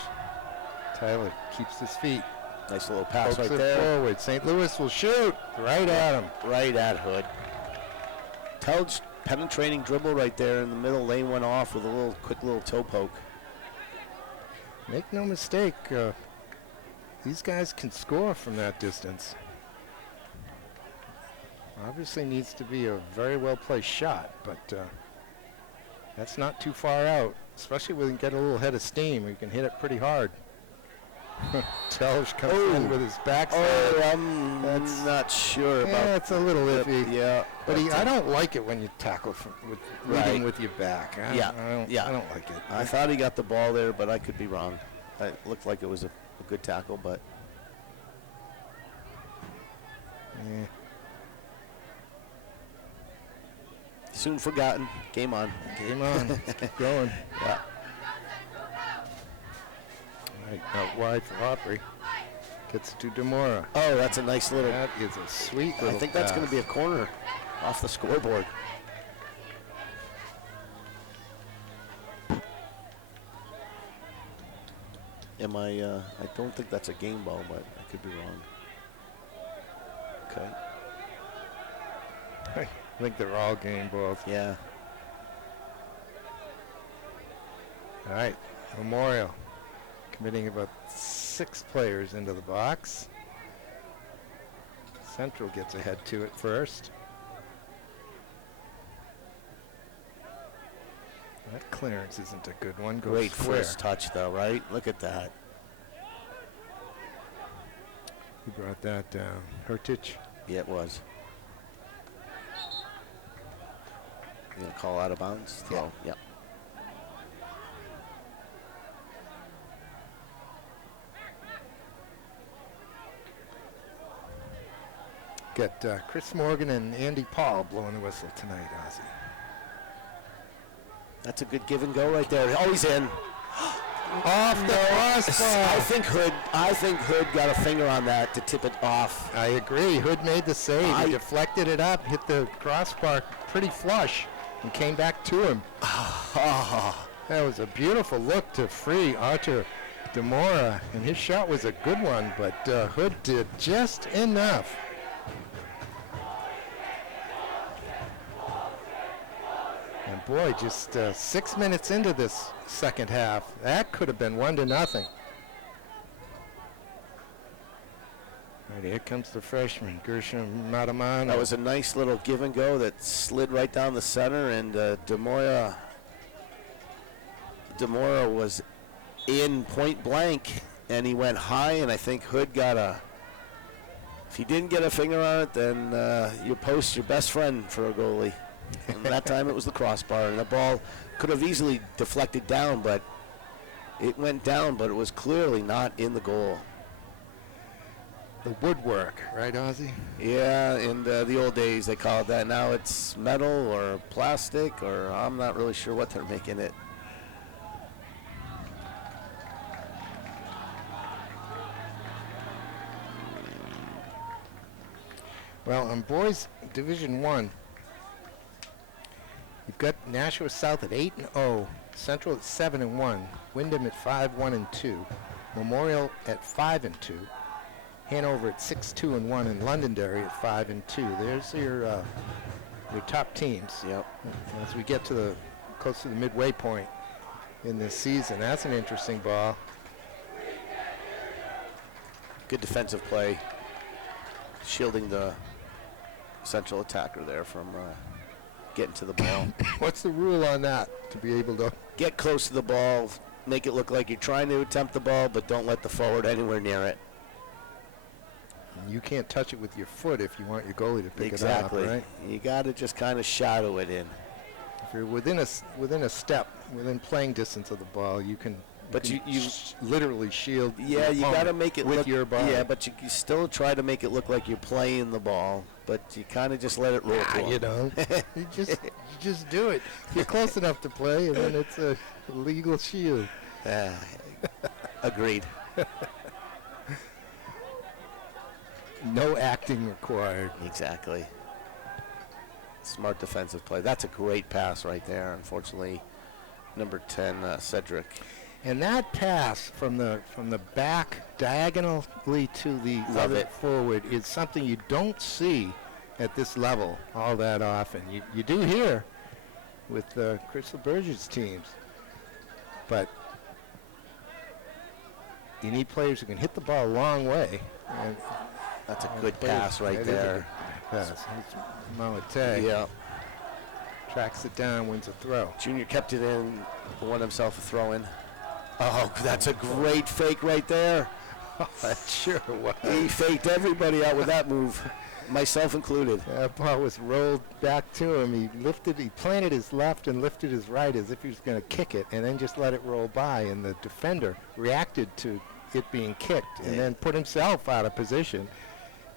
Tyler keeps his feet. Nice little pass Pokes right it there. forward. St. Louis will shoot right at him. Right at Hood. Telge penetrating dribble right there in the middle lane, went off with a quick little toe poke. Make no mistake, these guys can score from that distance. Obviously needs to be a very well placed shot, but that's not too far out, especially when you get a little head of steam. You can hit it pretty hard. Telge comes in with his backside. I'm not sure about Yeah, it's a little iffy. Yeah, But I don't like it when you tackle leading with your back. I don't like it. I thought he got the ball there, but I could be wrong. It looked like it was a good tackle, but Yeah. soon forgotten. Game on. Game on. Let's keep going. Yeah. Right, out wide for Opry. Gets to Demora. Oh, that's a nice little. That is a sweet little I think that's going pass. to be a corner off the scoreboard. I don't think that's a game ball, but I could be wrong. Okay. I think they're all game balls. Yeah. All right, Memorial committing about 6 players into the box. Central gets ahead to it first. That clearance isn't a good one. Goes Great square. first touch, though, right? Look at that. Who brought that down? Hertich. Yeah, it was. You gonna call out of bounds? Yeah. Oh, yeah. Got Chris Morgan and Andy Paul blowing the whistle tonight, Ozzy. That's a good give and go right there. Always in. Off the crossbar. I think Hood got a finger on that to tip it off. I agree. Hood made the save. He deflected it up, hit the crossbar pretty flush, and came back to him. That was a beautiful look to free Archer Demora, and his shot was a good one, but Hood did just enough. And boy, just 6 minutes into this second half, that could have been 1-0. All right, here comes the freshman, Gershom Mataman. That was a nice little give and go that slid right down the center, and Demora was in point blank, and he went high, and I think Hood got if he didn't get a finger on it, then you post your best friend for a goalie. And that time it was the crossbar, and the ball could have easily deflected down, but it went down, but it was clearly not in the goal. The woodwork, right, Ozzy? Yeah, in the old days they called that. Now it's metal or plastic, or I'm not really sure what they're making it. Well, on boys Division 1, you've got Nashua South at 8-0, Central at 7-1, Wyndham at 5-1-2, Memorial at 5-2, Hanover at 6-2-1, and Londonderry at 5-2. There's your top teams. Yep. As we get to the close to the midway point in this season, that's an interesting ball. Good defensive play, shielding the Central attacker there from getting to the ball. What's the rule on that to be able to Get close to the ball, make it look like you're trying to attempt the ball, but don't let the forward anywhere near it. You can't touch it with your foot if you want your goalie to pick Exactly. it up, right? You got to just kind of shadow it in. If you're within a step, within playing distance of the ball, you can. But you literally shield. Yeah, you got to make it with look your body. Yeah, but you still try to make it look like you're playing the ball, but you kind of just let it roll. to 'em. You know, you just do it. You're close enough to play, and then it's a legal shield. Agreed. No acting required. Exactly. Smart defensive play. That's a great pass right there. Unfortunately, number 10, Cedric. And that pass from the back diagonally to the Love other it. forward is something you don't see at this level all that often. You do here with Crystal Berger's teams, but you need players who can hit the ball a long way. And That's a good pass right that is a there. good pass. Malate Yeah. tracks it down, wins a throw. Junior kept it in, won himself a throw in. Oh, that's a great fake right there. That sure was. He faked everybody out with that move, myself included. That ball was rolled back to him. He planted his left and lifted his right as if he was going to kick it, and then just let it roll by. And the defender reacted to it being kicked and then put himself out of position.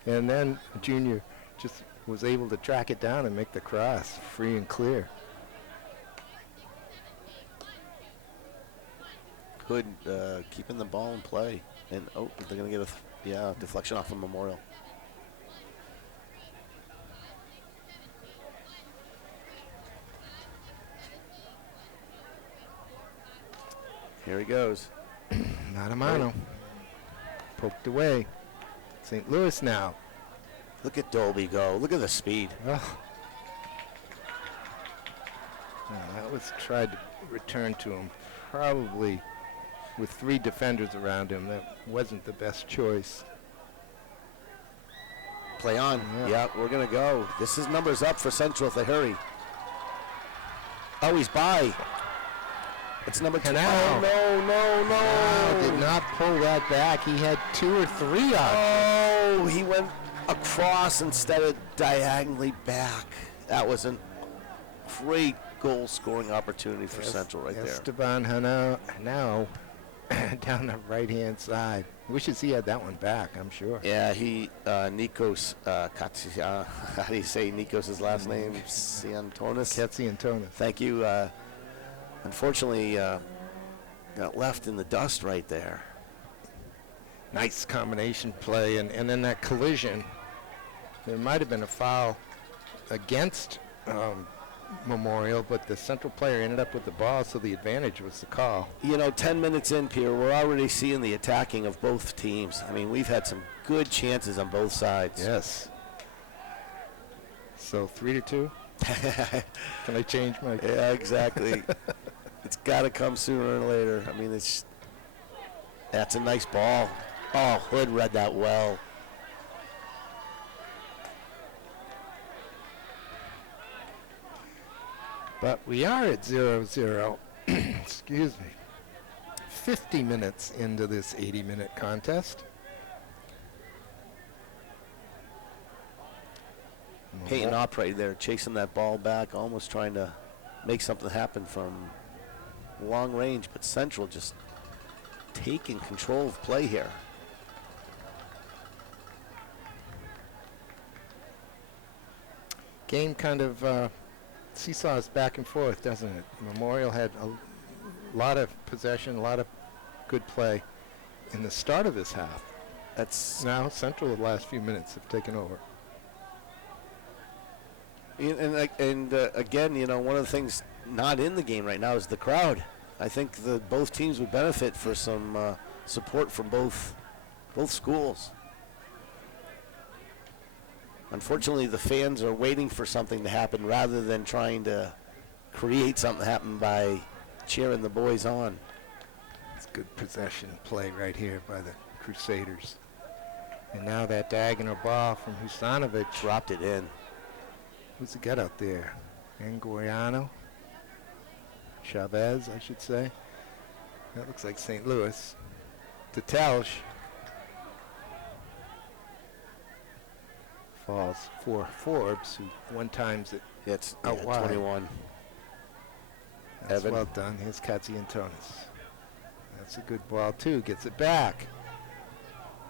And then Junior just was able to track it down and make the cross free and clear. Good, keeping the ball in play. And, oh, they're going to get a deflection off of Memorial. Here he goes. Not a mano. Poked away. St. Louis now. Look at Dolby go. Look at the speed. Oh. That was tried to return to him. Probably with 3 defenders around him. That wasn't the best choice. Play on. Yeah, we're going to go. This is numbers up for Central if they hurry. Oh, he's by. It's number 2. Canal. Oh, no. Did not pull that back. He had 2 or 3 options. Oh, he went across instead of diagonally back. That was a great goal-scoring opportunity for Central right there. Esteban now down the right-hand side. Wishes he had that one back, I'm sure. Yeah, Nikos, how do you say Nikos' last name? Siantonis? Katsiantonis. Thank you. Unfortunately, got left in the dust right there. Nice combination play, and then that collision. There might have been a foul against Memorial, but the Central player ended up with the ball, so the advantage was the call. 10 minutes in, Pierre, we're already seeing the attacking of both teams. I mean, we've had some good chances on both sides. Yes. So 3-2. Can I change my? Yeah, exactly. It's got to come sooner or later. I mean, that's a nice ball. Oh, Hood read that well. But we are at 0-0. Excuse me. 50 minutes into this 80-minute contest. Peyton Opry there chasing that ball back, almost trying to make something happen from long range, but Central just taking control of play here. Game kind of seesaws back and forth, doesn't it? Memorial had a lot of possession, a lot of good play in the start of this half. That's Now Central, the last few minutes, have taken over. and again, one of the things not in the game right now is the crowd. I think both teams would benefit for some support from both schools. Unfortunately, the fans are waiting for something to happen rather than trying to create something happen by cheering the boys on. It's good possession play right here by the Crusaders. And now that diagonal ball from Husanovic. Dropped it in. Who's he got out there? Angoriano? Chavez, I should say. That looks like St. Louis. To Telsch. Falls for Forbes, who one times it It's out wide. 21. That's Evan. well done. Here's Katsiantonis. That's a good ball, too. Gets it back.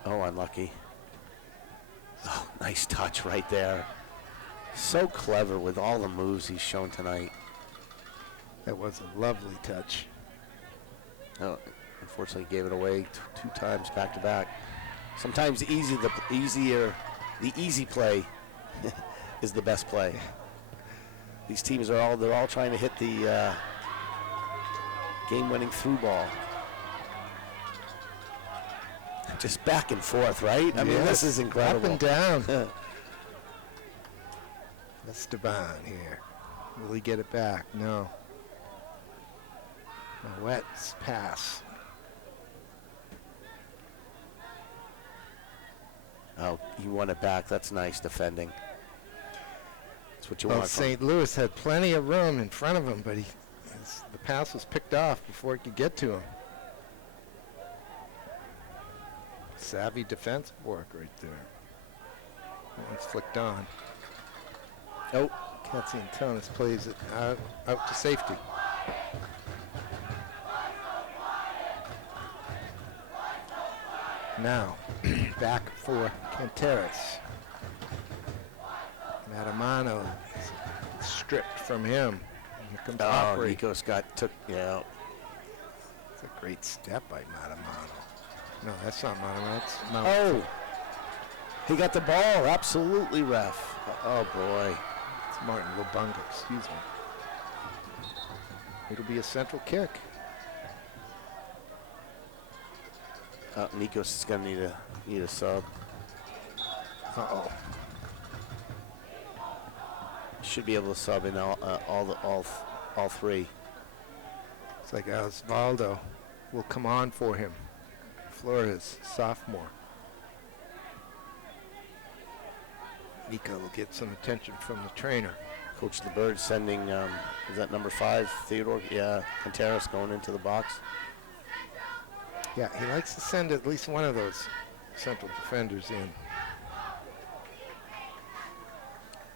Oh, unlucky. Oh, nice touch right there. So clever with all the moves he's shown tonight. That was a lovely touch. Oh, unfortunately, gave it away two times back to back. Sometimes the easy play is the best play. These teams they're all trying to hit the game-winning through ball. just back and forth, right? I mean, this is incredible. Up and down. Esteban here. Will he get it back? No. A wet pass. Oh, he won it back. That's nice defending. That's what you Well, want. St. Louis had plenty of room in front of him, but the pass was picked off before it could get to him. Savvy defensive work right there. That one's flicked on. Oh, Katziantonis plays it out to safety. Now, back for Canteras. Matamano stripped from him. Here comes Opry. Nikos yeah. It's a great step by Matamano. No, that's not Matamano. That's Oh, he got the ball. Absolutely, ref. Oh, boy. It's Martin Lobunga, excuse me. It'll be a central kick. Nikos is going to need a sub. Uh-oh. Should be able to sub in all three. It's like Osvaldo will come on for him. Flores, sophomore. Nico will get some attention from the trainer. Coach LeBird sending, is that number 5, Theodore? Yeah, Canteras going into the box. Yeah, he likes to send at least one of those central defenders in.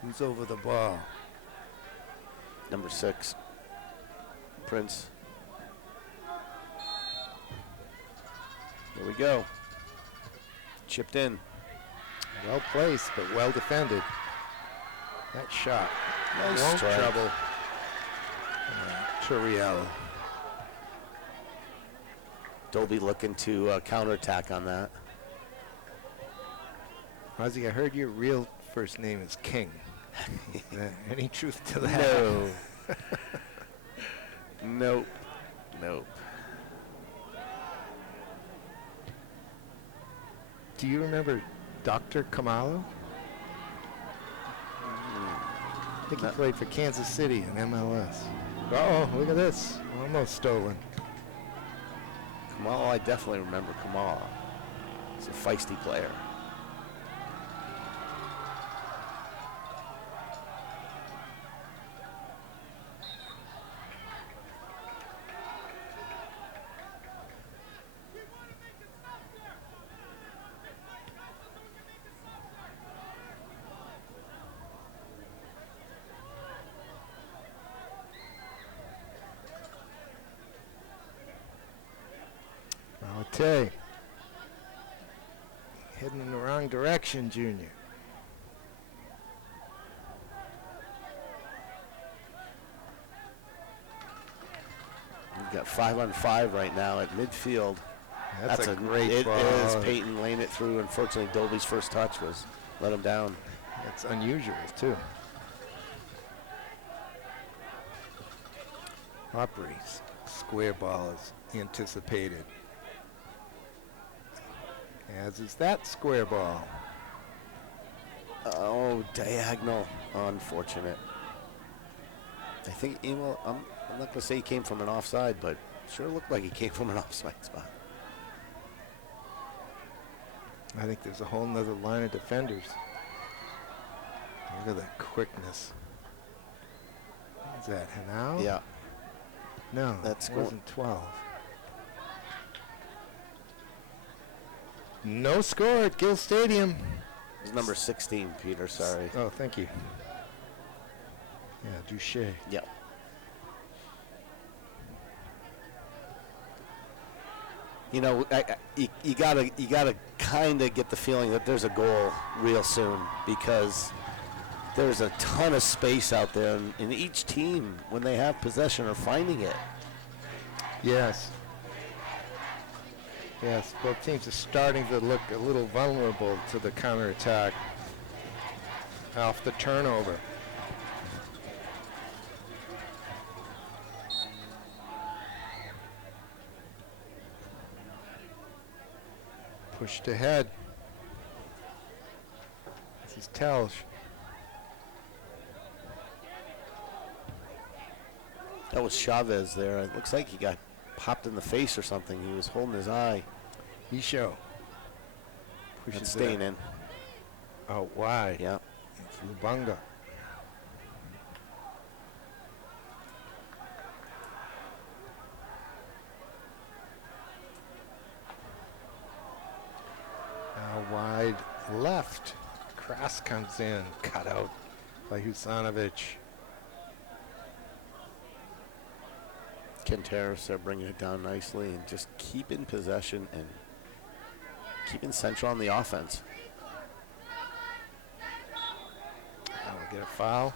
Who's over the ball? Number 6, Prince. Here we go. Chipped in. Well placed, but well defended. That shot Nice won't strike. trouble Turiel. Dolby looking to counterattack on that. Ozzy, I heard your real first name is King. Any truth to that? No. Nope. Nope. Do you remember Dr. Kamalo? I think he played for Kansas City in MLS. Uh-oh, look at this. Almost stolen. Kamal, I definitely remember Kamal. He's a feisty player. Malate. Heading in the wrong direction, Junior. We've got 5-on-5 right now at midfield. That's a great It ball. is Peyton laying it through. Unfortunately, Dolby's first touch was let him down. That's unusual, too. Opry's square ball is anticipated. As is that square ball. Oh, diagonal. Unfortunate. I think, well, I'm not going to say he came from an offside, but sure looked like he came from an offside spot. I think there's a whole nother line of defenders. Look at the quickness. Is that Hanau? Yeah. No, That's it wasn't 12. No score at Gill Stadium. It's number 16, Peter, sorry. Oh, thank you. Yeah, Duche. Yeah. You know, you gotta kind of get the feeling that there's a goal real soon, because there's a ton of space out there, and each team, when they have possession, are finding it. Yes. Yes, both teams are starting to look a little vulnerable to the counterattack off the turnover. Pushed ahead. This is Telsch. That was Chavez there. It looks like he got popped in the face or something. He was holding his eye. Isho. Pushes That's staying it in. out wide. Yeah. It's Lubanga. Now wide left. Krass comes in. Cut out by Husanovic. Quinteros are bringing it down nicely and just keeping possession and keeping Central on the offense. Now we'll get a foul.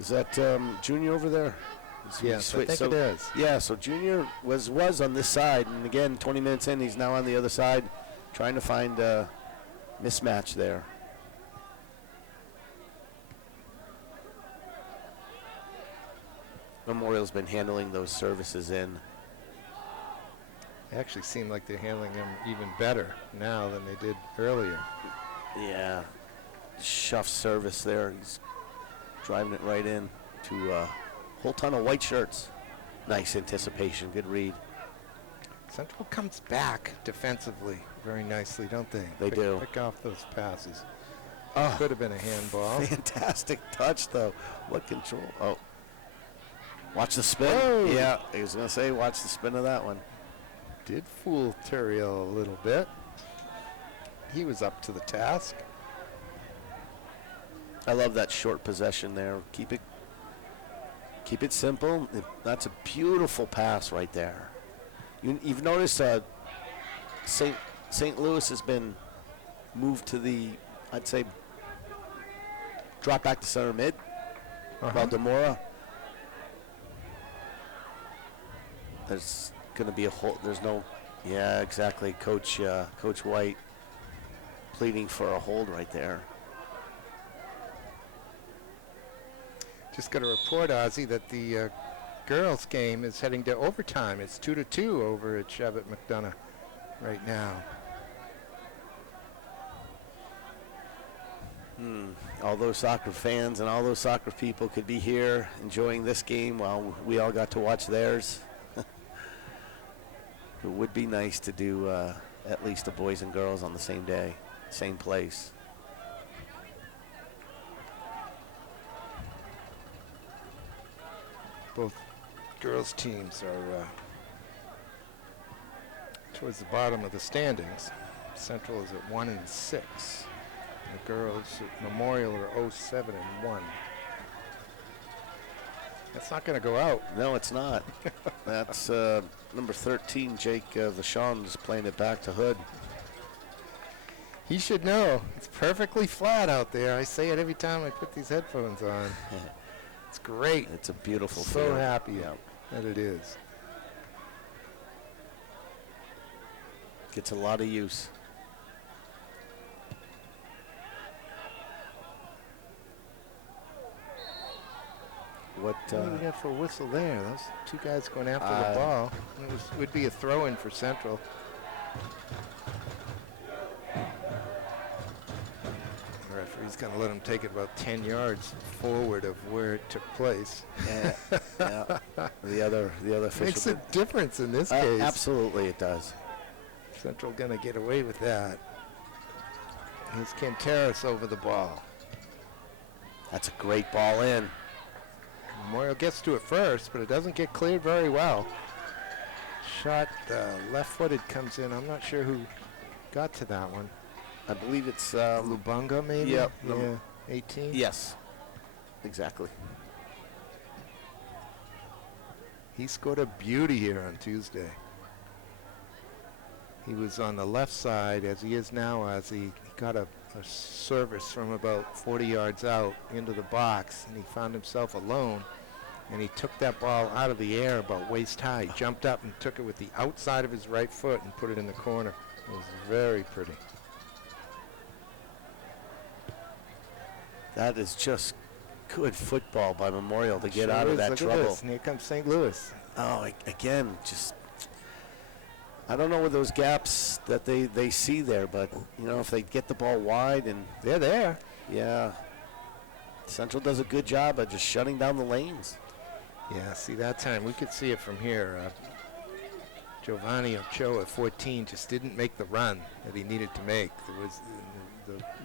Is that Junior over there? Yes, I think it is. Yeah, so Junior was on this side, and again, 20 minutes in, he's now on the other side, trying to find a mismatch there. Memorial's been handling those services in. They actually seem like they're handling them even better now than they did earlier. Yeah, Shuff's service there. He's driving it right in to a whole ton of white shirts. Nice anticipation, good read. Central comes back defensively very nicely, don't they? They do. Pick off those passes. Oh, Could have been a handball. fantastic touch, though. What control. Oh. Watch the spin. Whoa. Yeah, I was going to say, watch the spin of that one. Did fool Terrio a little bit. He was up to the task. I love that short possession there. Keep it simple. That's a beautiful pass right there. You've noticed St. Louis has been moved to the, I'd say, drop back to center mid. Valdemora. There's going to be a hold. There's no, yeah, exactly. Coach White pleading for a hold right there. Just got a report, Ozzy, that the girls' game is heading to overtime. It's 2-2 over at Shabbat McDonough right now. All those soccer fans and all those soccer people could be here enjoying this game while we all got to watch theirs. It would be nice to do at least the boys and girls on the same day, same place. Both girls' teams are towards the bottom of the standings. Central is at 1-6. The girls at Memorial are 0-7-1. That's not going to go out. No, it's not. That's number 13, Jake Vachon, is playing it back to Hood. He should know. It's perfectly flat out there. I say it every time I put these headphones on. It's great. It's a beautiful So field. happy that it is. Gets a lot of use. What What do we got for a whistle there? Those two guys going after the ball. It would be a throw-in for Central. The referee's going to let him take it about 10 yards forward of where it took place. Yeah, yeah. The other official Makes a difference in this case. Absolutely, it does. Central going to get away with that. Here's Quinteros over the ball. That's a great ball in. Memorial gets to it first, but it doesn't get cleared very well. Shot left-footed comes in. I'm not sure who got to that one. I believe it's Lubanga, maybe? Yep. Yeah, 18? Yes, exactly. He scored a beauty here on Tuesday. He was on the left side, as he is now, as he got a service from about 40 yards out into the box, and he found himself alone, and he took that ball out of the air about waist high. He jumped up and took it with the outside of his right foot and put it in the corner. It was very pretty. That is just good football by Memorial to get Sure out of is. that Look at trouble. this. And here comes St. Louis. Oh, again, just I don't know what those gaps that they see there, but, if they get the ball wide and They're there. yeah, Central does a good job of just shutting down the lanes. Yeah, see, that time we could see it from here. Giovanni Ochoa, 14, just didn't make the run that he needed to make. There was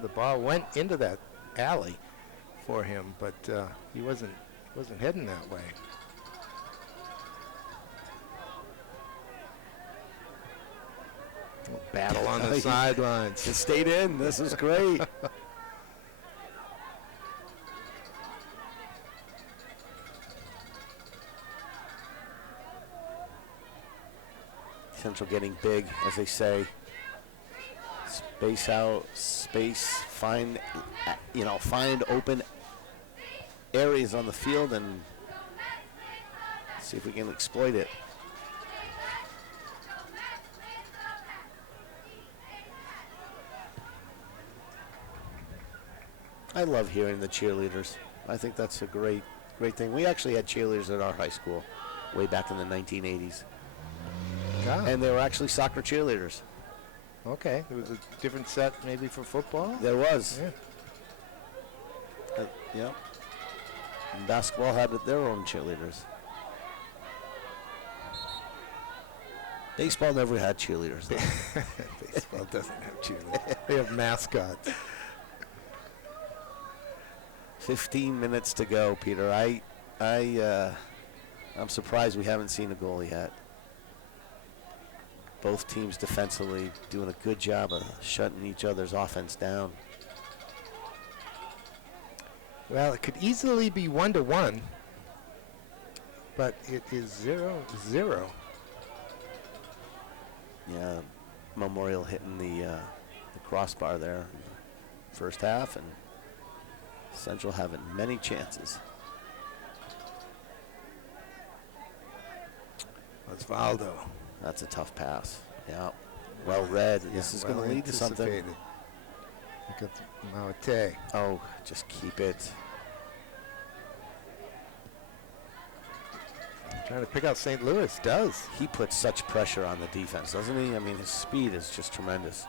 the ball went into that alley for him, but he wasn't heading that way. Battle on the sidelines. It stayed in. This is great. Central getting big, as they say. Space out, space, find open areas on the field and see if we can exploit it. I love hearing the cheerleaders. I think that's a great thing. We actually had cheerleaders at our high school way back in the 1980s. Ah. And they were actually soccer cheerleaders. Okay, there was a different set maybe for football? There was. Yeah. Yeah. And basketball had their own cheerleaders. Baseball never had cheerleaders, though. Baseball doesn't have cheerleaders. They have mascots. 15 minutes to go, Peter. I'm surprised we haven't seen a goal yet. Both teams defensively doing a good job of shutting each other's offense down. Well, it could easily be 1-1, but it is 0-0. Yeah, Memorial hitting the crossbar there in the first half, and Central having many chances. Osvaldo. That's a tough pass. Yeah, well read. This is going to lead to something. Look at Mawate. Oh, just keep it. Trying to pick out St. Louis. Does. He puts such pressure on the defense, doesn't he? I mean, his speed is just tremendous.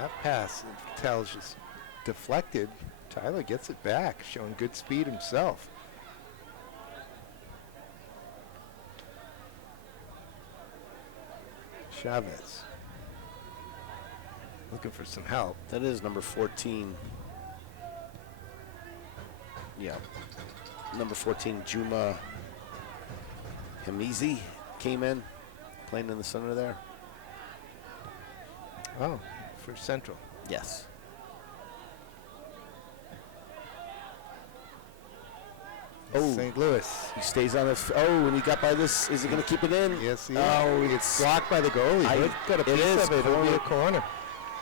That pass, Tell's just deflected. Tyler gets it back, showing good speed himself. Chavez looking for some help. That is number 14. Yeah. Number 14, Juma Hamizi came in, playing in the center there. Oh, for Central. Yes. Oh, St. Louis. he stays on his. Oh, and he got by this. Is he going to keep it in? Yes, he is. Oh, It's blocked by the goalie. Hood got a piece of it. It'll be a corner.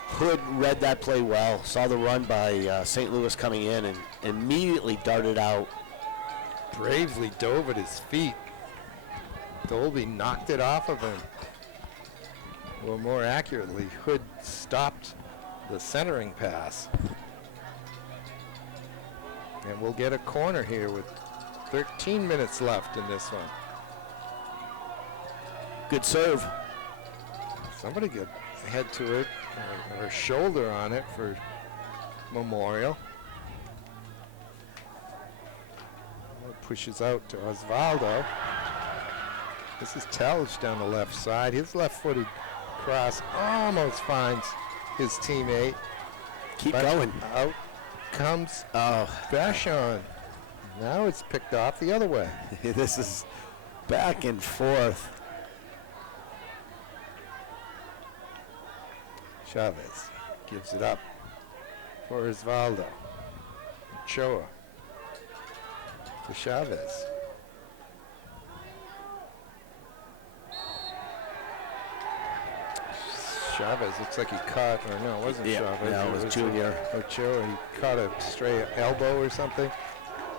Hood read that play well. Saw the run by St. Louis coming in and immediately darted out. Bravely dove at his feet. Dolby knocked it off of him. Or more accurately, Hood stopped the centering pass. And we'll get a corner here with 13 minutes left in this one. Good serve. Somebody could head to it or shoulder on it for Memorial. Pushes out to Osvaldo. This is Telge down the left side. His left-footed cross almost finds his teammate. Keep But going. Out comes Vachon. Now it's picked off the other way. This is back and forth. Chavez gives it up for Osvaldo. Ochoa to Chavez. Chavez looks like he caught, or no, it wasn't Chavez. No, it was Junior. Ochoa, he caught a stray elbow or something.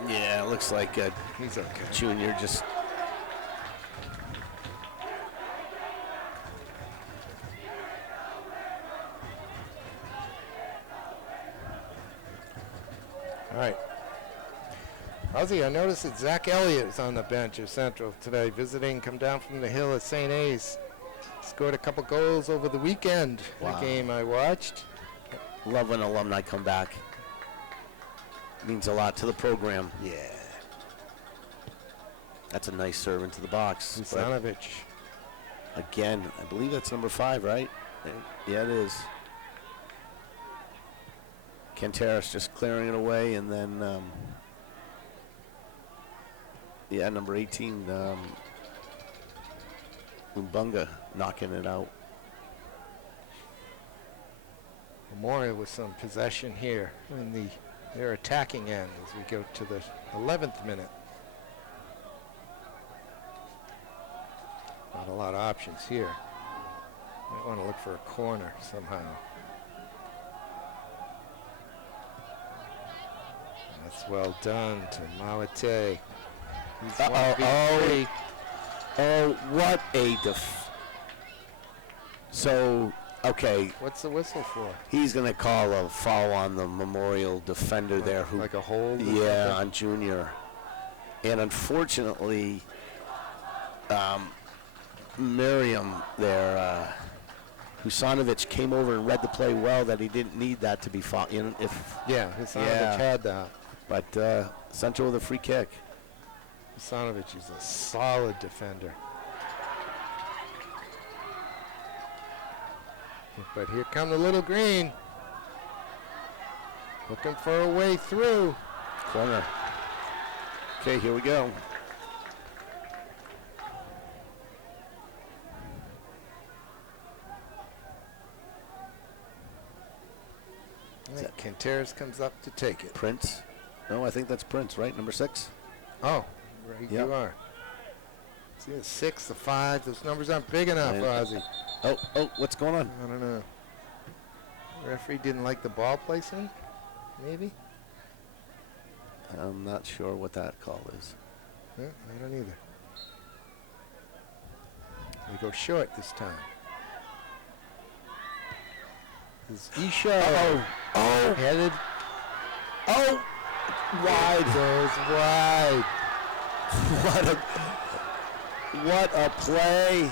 Yeah, it looks like He's okay. Junior just. All right. Ozzy, I noticed that Zach Elliott is on the bench of Central today, visiting, come down from the hill at St. A's. Scored a couple goals over the weekend. Wow. The game I watched. Love when alumni come back. Means a lot to the program. Yeah. That's a nice serve into the box. But Vucanovic. again, I believe that's number 5, right? Yeah, it is. Canteras just clearing it away, and then, number 18, Umbunga knocking it out. Memorial with some possession here in their attacking end as we go to the 11th minute. Not a lot of options here. Might want to look for a corner somehow. That's well done to Mawate. He's 1v3. Oh, what a So, okay, What's the whistle for? he's going to call a foul on the Memorial defender there. Who, Like a hold? or yeah, something? on Junior. And unfortunately, Miriam there, Husanovic came over and read the play well that he didn't need that to be fouled. You know, Yeah, Hasanovic Yeah. had that. but Central with a free kick. Hasanovic is a solid defender. But here come the Little Green. Looking for a way through. Corner. Okay, here we go. Right, Canteras comes up to take it. Prince. No, I think that's Prince, right? Number 6. Oh, right Yep. you are. See, a 6, a 5. Those numbers aren't big enough, Yeah. Ozzy. Oh, what's going on? I don't know. Referee didn't like the ball placement, maybe? I'm not sure what that call is. Yeah, I don't either. They go short this time. This is Isha. Oh, Headed oh, wide. goes wide. What a play.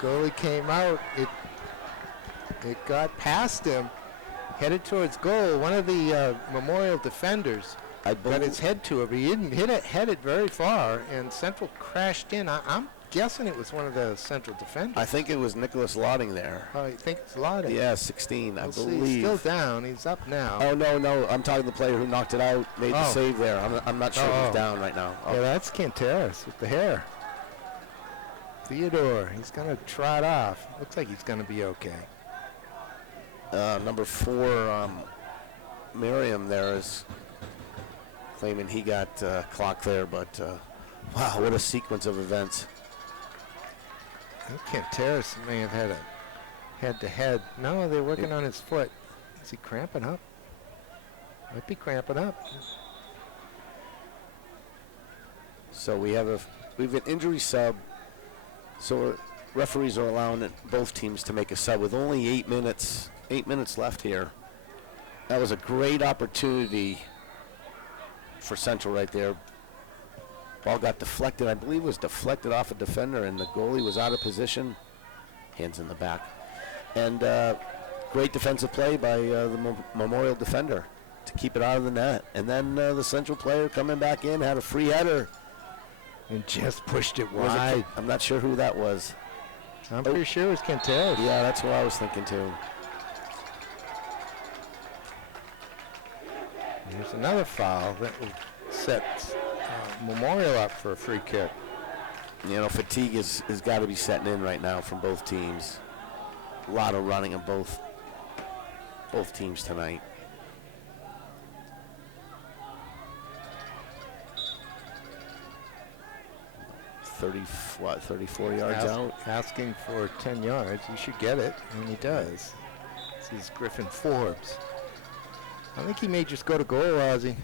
Goalie came out. It got past him, headed towards goal. One of the Memorial defenders I got believe his head to it, but he didn't head it very far, and Central crashed in. I'm guessing it was one of the Central defenders. I think it was Nicholas Lotting there. I think it's Lottie. Yeah, 16, I We'll see. believe. He's still down. He's up now. Oh, no, I'm talking the player who knocked it out, made the Oh. save there. I'm not sure Oh. who's down right now. Yeah, that's Canteras with the hair. Theodore, he's going to trot off. Looks like he's going to be okay. Number 4, Miriam there is claiming he got clocked there, but wow, what a sequence of events. I think Canteras may have had a head-to-head. No, they're working on his foot. Is he cramping up? Might be cramping up. So we have an injury sub. So referees are allowing both teams to make a sub with only 8 minutes. 8 minutes left here. That was a great opportunity for Central right there. Ball got deflected. I believe it was deflected off a defender, and the goalie was out of position. Hands in the back. And great defensive play by the Memorial defender to keep it out of the net. And then the Central player coming back in had a free header. And just pushed it Was it- wide. I'm not sure who that was. I'm pretty sure it was Canteras. Yeah, that's what I was thinking too. There's another foul that will set Memorial up for a free kick. You know, fatigue has got to be setting in right now from both teams. A lot of running of both teams tonight. What, 34 yards out? Asking for 10 yards. He should get it, and he does. This is Griffin Forbes. I think he may just go to goal, Ozzy.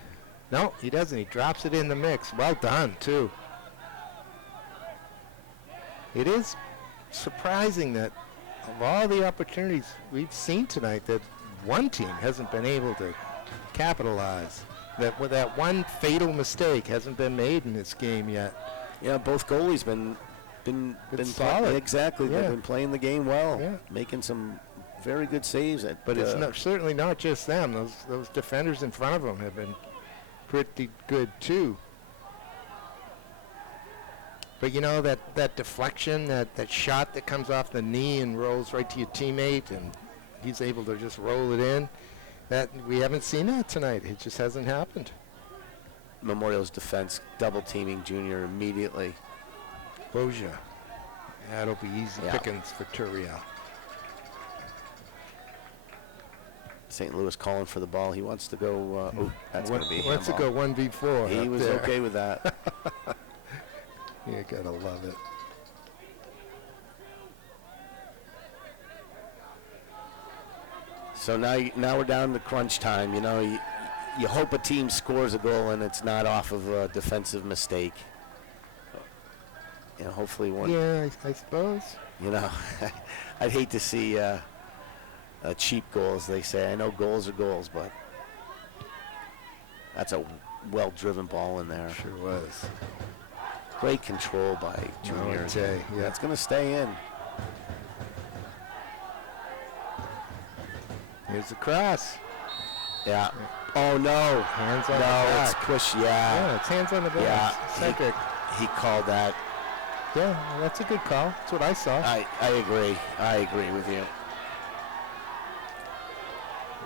No, he doesn't. He drops it in the mix. Well done, too. It is surprising that of all the opportunities we've seen tonight, that one team hasn't been able to capitalize. That with that one fatal mistake hasn't been made in this game yet. Yeah, both goalies been been solid. Exactly. Yeah. They've been playing the game well, Yeah. making some very good saves. But it's certainly not just them. Those defenders in front of them have been pretty good too. But you know, that deflection, that shot that comes off the knee and rolls right to your teammate, and he's able to just roll it in. That we haven't seen that tonight. It just hasn't happened. Memorial's defense double teaming Junior immediately. Boja. That'll be easy Yeah. pickings for Turiel. St. Louis calling for the ball. He wants to go. That's going to be a Wants to handball. go 1v4. He up was there. okay with that. You gotta love it. So now we're down to crunch time. You know, you hope a team scores a goal and it's not off of a defensive mistake. You know, hopefully one. Yeah, I suppose. You know, I'd hate to see a cheap goal, as they say. I know goals are goals, but that's a well-driven ball in there. Sure was. Great control by Junior. I'd say, yeah. That's going to stay in. Here's the cross. Yeah. Oh, no. Hands on the No, it's back. push. Yeah, Yeah. it's hands on the back. Yeah. Cedric. He called that. Yeah, that's a good call. That's what I saw. I agree. I agree with you.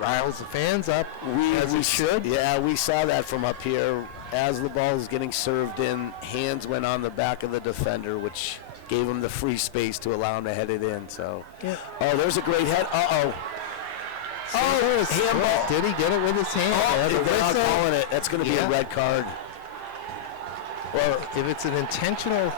Riles the fans up. As We it should. Yeah, we saw that from up here. As the ball was getting served in, hands went on the back of the defender, which gave him the free space to allow him to head it in. So, Yeah. oh, there's a great head. Uh-oh. Oh, handball. Did he get it with his hand? Oh, The they're not whistle. calling it. That's going to be Yeah. a red card. Well, if it's an intentional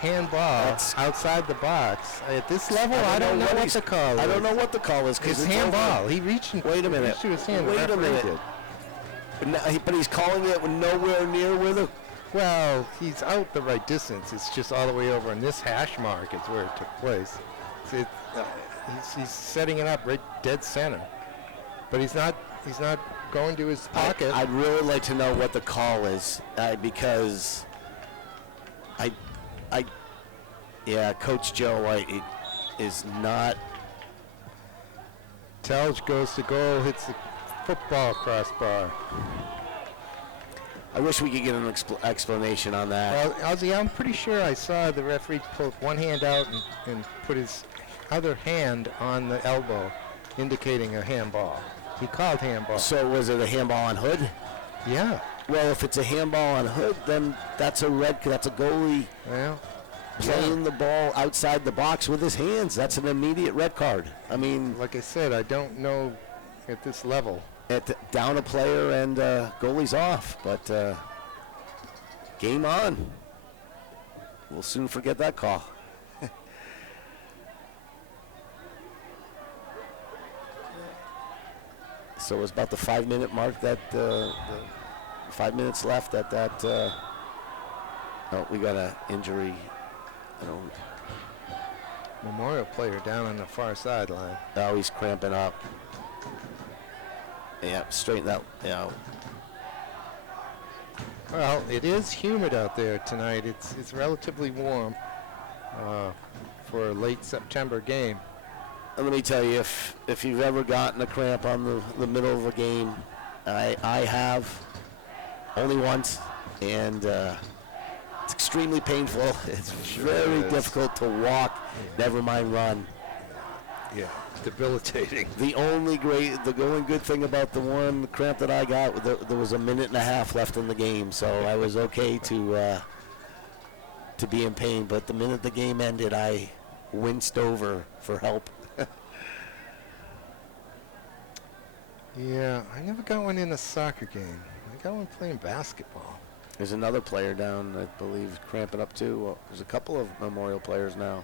handball That's- outside the box, at this level, I don't know what the call is. I don't know what the call is. 'cause It's over. handball. He reached and Wait a minute. reached to his hand. The Wait a referee minute. did. But he's calling it nowhere near where the. Well, he's out the right distance. It's just all the way over, and this hash mark is where it took place. He's setting it up right dead center, but he's not going to his pocket. I'd really like to know what the call is because yeah, Coach Joe White is not. Telge goes to goal, hits the football crossbar. I wish we could get an explanation on that. Well, Ozzy, I'm pretty sure I saw the referee pull one hand out and put his other hand on the elbow, indicating a handball. He called handball. So was it a handball on Hood? Yeah. Well, if it's a handball on Hood, then that's a goalie Well, playing the ball outside the box with his hands. That's an immediate red card. I mean, like I said, I don't know at this level. down a player and goalie's off, but game on. We'll soon forget that call. So it was about the 5-minute mark that the 5 minutes left at that. Oh, we got an injury. I don't. Memorial player down on the far sideline. Oh, he's cramping up. Yeah, straighten that. Yeah. Well, it is humid out there tonight. It's relatively warm for a late September game. And let me tell you, if you've ever gotten a cramp on the middle of a game, I have only once, and it's extremely painful. It's very difficult to walk, never mind run. Yeah, debilitating. The only good thing about the one cramp that I got, there was a minute and a half left in the game, so I was okay to be in pain. But the minute the game ended, I winced over for help. Yeah, I never got one in a soccer game. I got one playing basketball. There's another player down, I believe, cramping up too. Well, there's a couple of Memorial players now.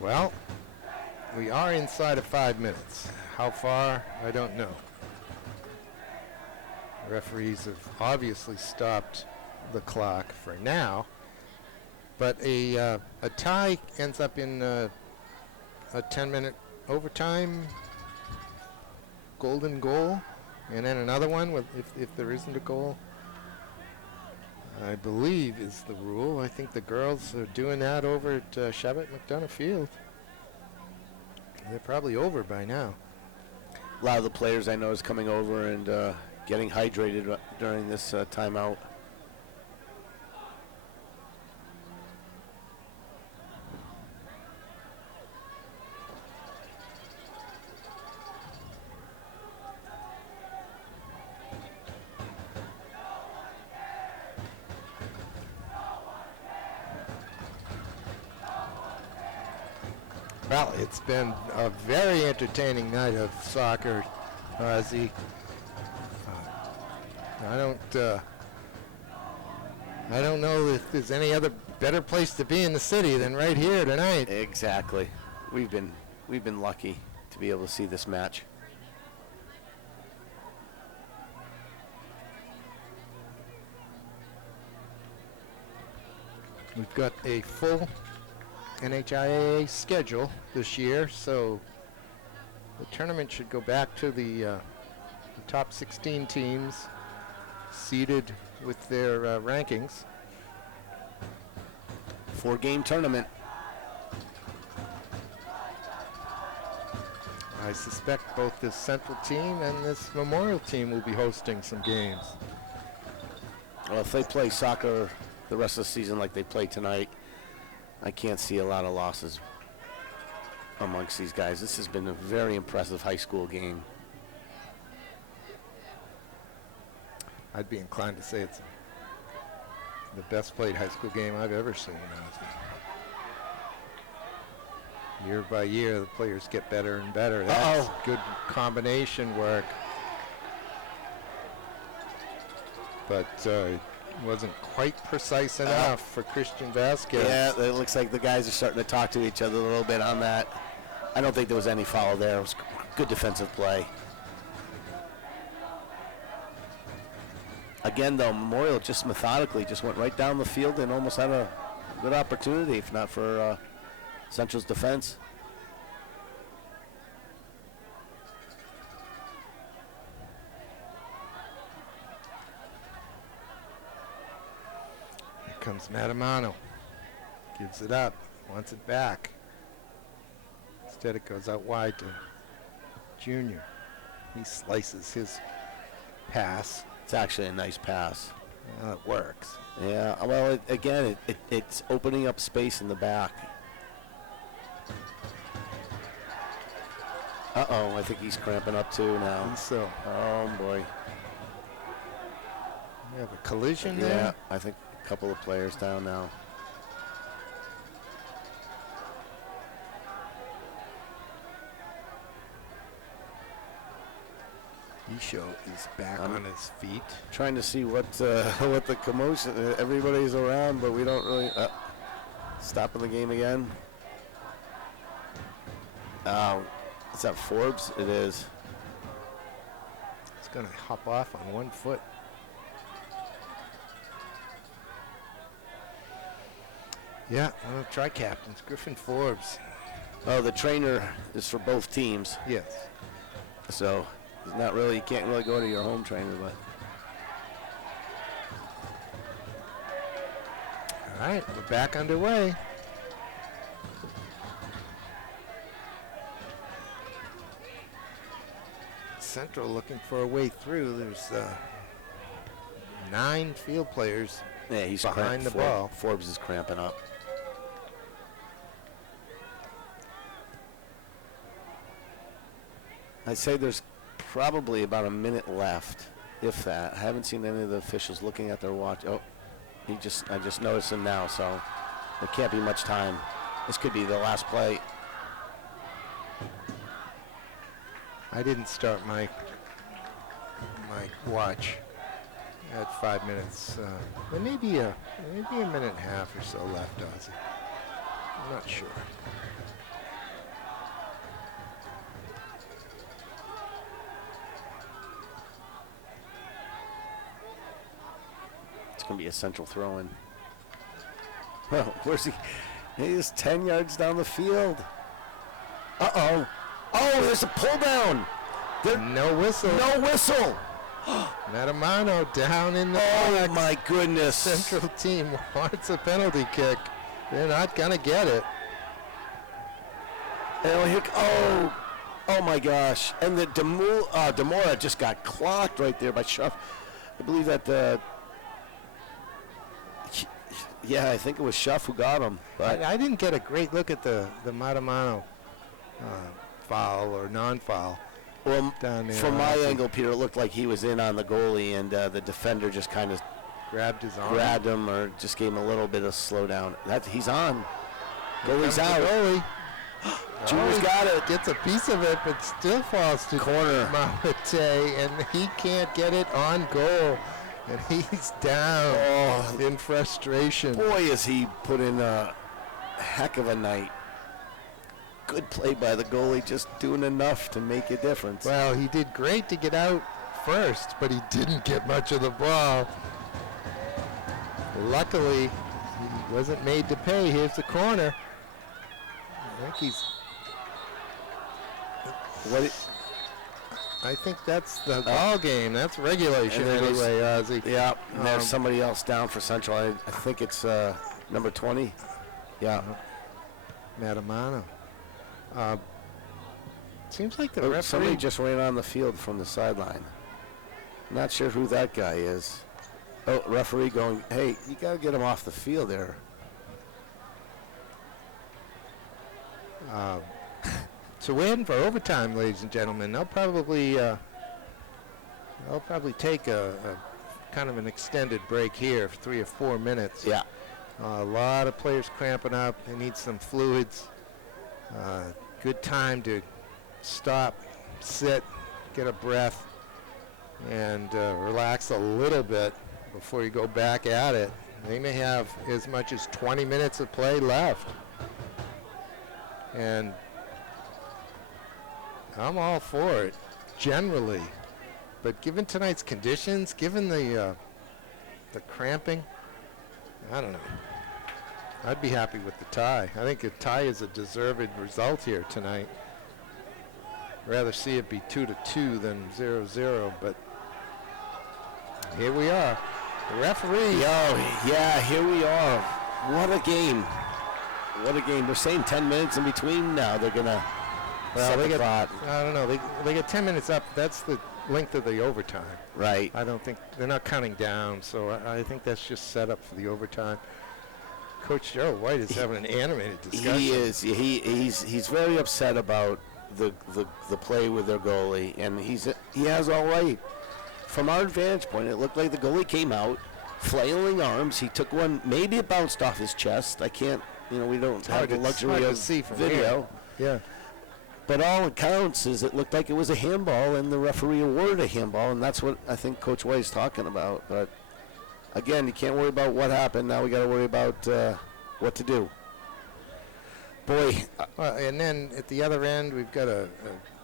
Well, we are inside of 5 minutes. How far, I don't know. Referees have obviously stopped the clock for now, but a tie ends up in a 10-minute overtime golden goal, and then another one if there isn't a goal. I believe is the rule. I think the girls are doing that over at Shabbat McDonough Field. They're probably over by now. A lot of the players I know is coming over and getting hydrated during this timeout. Well, it's been a very entertaining night of soccer, Ozzy. I don't know if there's any other better place to be in the city than right here tonight. Exactly. We've been lucky to be able to see this match. We've got a full NHIAA schedule this year, so the tournament should go back to the top 16 teams seeded with their rankings. 4-game tournament. I suspect both this Central team and this Memorial team will be hosting some games. Well, if they play soccer the rest of the season like they play tonight, I can't see a lot of losses amongst these guys. This has been a very impressive high school game. I'd be inclined to say it's the best played high school game I've ever seen. Year by year, the players get better and better. That's good combination work. But it wasn't quite precise enough for Christian Vasquez. Yeah, it looks like the guys are starting to talk to each other a little bit on that. I don't think there was any foul there. It was good defensive play. Again, though, Memorial just methodically just went right down the field and almost had a good opportunity, if not for Central's defense. Here comes Matamano. Gives it up. Wants it back. Instead it goes out wide to Junior. He slices his pass. It's actually a nice pass. Well, it works. Yeah, well, it's opening up space in the back. Uh-oh, I think he's cramping up too now. And so, Oh, boy. we have a collision there. Yeah, I think a couple of players down now. Isho is back on his feet. Trying to see what the commotion. Everybody's around, but we don't really. Stopping the game again. Is that Forbes? It is. It's going to hop off on 1 foot. Yeah, one of the tri-captains, Griffin Forbes. Oh, the trainer is for both teams, Yes. so he's not really. You can't really go to your home trainer, but. All right, we're back underway. Central looking for a way through. There's 9 field players Yeah, he's behind the ball. Forbes is cramping up. I'd say there's probably about a minute left, if that. I haven't seen any of the officials looking at their watch. Oh, I just noticed him now, so there can't be much time. This could be the last play. I didn't start my watch at 5 minutes. There may be a minute and a half or so left, Ozzy. I'm not sure. It's going to be a Central throw-in. Well, where's he? He's 10 yards down the field. Uh-oh. Oh, there's a pull down. No whistle. No whistle. Matamano down in the Oh, box. my goodness. Central team wants a penalty kick. They're not going to get it. Oh my gosh. And the Demora just got clocked right there by Schuff. I believe that yeah, I think it was Schuff who got him. But I didn't get a great look at the Matamano foul or non-foul. well, Down there, from my angle, Peter, it looked like he was in on the goalie, and the defender just kind of Grabbed his arm. grabbed him or just gave him a little bit of slowdown. He's on. Here Goalie's comes the out. Goalie. Junior's got it. Gets a piece of it, but still falls to Corner. Mamate, and he can't get it on goal. And he's down Oh, in frustration. boy, is he put in a heck of a night. Good play by the goalie, just doing enough to make a difference. Well, he did great to get out first, but he didn't get much of the ball. Luckily, he wasn't made to pay. Here's the corner. I think he's. I think that's the ball game. That's regulation And there goes- anyway, Ozzy. Yeah, and there's Um, somebody else down for Central. I think it's number 20. Yeah. Matamano. Seems like the Oh, referee. somebody just ran on the field from the sideline. Not sure who that guy is. Oh, referee going, hey, you got to get him off the field there. So we're heading for overtime, ladies and gentlemen. They'll probably take a kind of an extended break here for 3 or 4 minutes. Yeah. A lot of players cramping up. They need some fluids. Good time to stop, sit, get a breath, and relax a little bit before you go back at it. They may have as much as 20 minutes of play left. And I'm all for it, generally. But given tonight's conditions, given the cramping, I don't know. I'd be happy with the tie. I think a tie is a deserved result here tonight. Rather see it be 2-2 than 0-0, but here we are. The referee. Yeah, here we are. What a game. What a game. They're saying 10 minutes in between now. They're going to set they the get, clock. I don't know. They get 10 minutes up. That's the length of the overtime. Right. I don't think they're not counting down, so I think that's just set up for the overtime. Coach Joe White is having an animated discussion. He is. He's very upset about the play with their goalie, and he has all right. From our vantage point, it looked like the goalie came out, flailing arms. He took one, maybe it bounced off his chest. I can't, we don't have hard the to- luxury hard to of see from video. Yeah. But all it counts is it looked like it was a handball, and the referee awarded a handball, and that's what I think Coach White is talking about. But again, you can't worry about what happened. Now we got to worry about what to do. Boy, And then at the other end, we've got a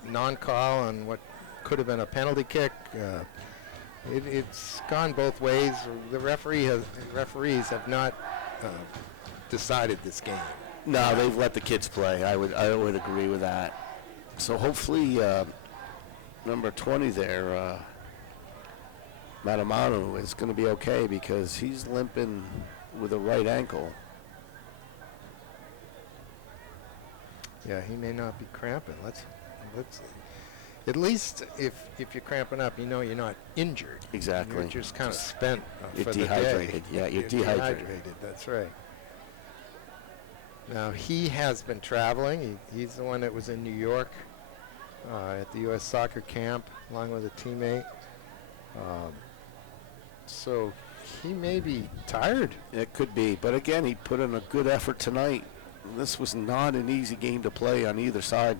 non-call on what could have been a penalty kick. It's gone both ways. The referees have not decided this game. no, they've let the kids play. I would agree with that. So hopefully, number 20 there, Matamano, is going to be okay because he's limping with a right ankle. Yeah, he may not be cramping. Let's at least if you're cramping up, you're not injured. Exactly. You're just kind of spent You're for the day. dehydrated. Yeah, you're dehydrated. That's right. Now he has been traveling. He's the one that was in New York at the U.S. soccer camp along with a teammate. So he may be tired. It could be, but again, he put in a good effort tonight. This was not an easy game to play on either side.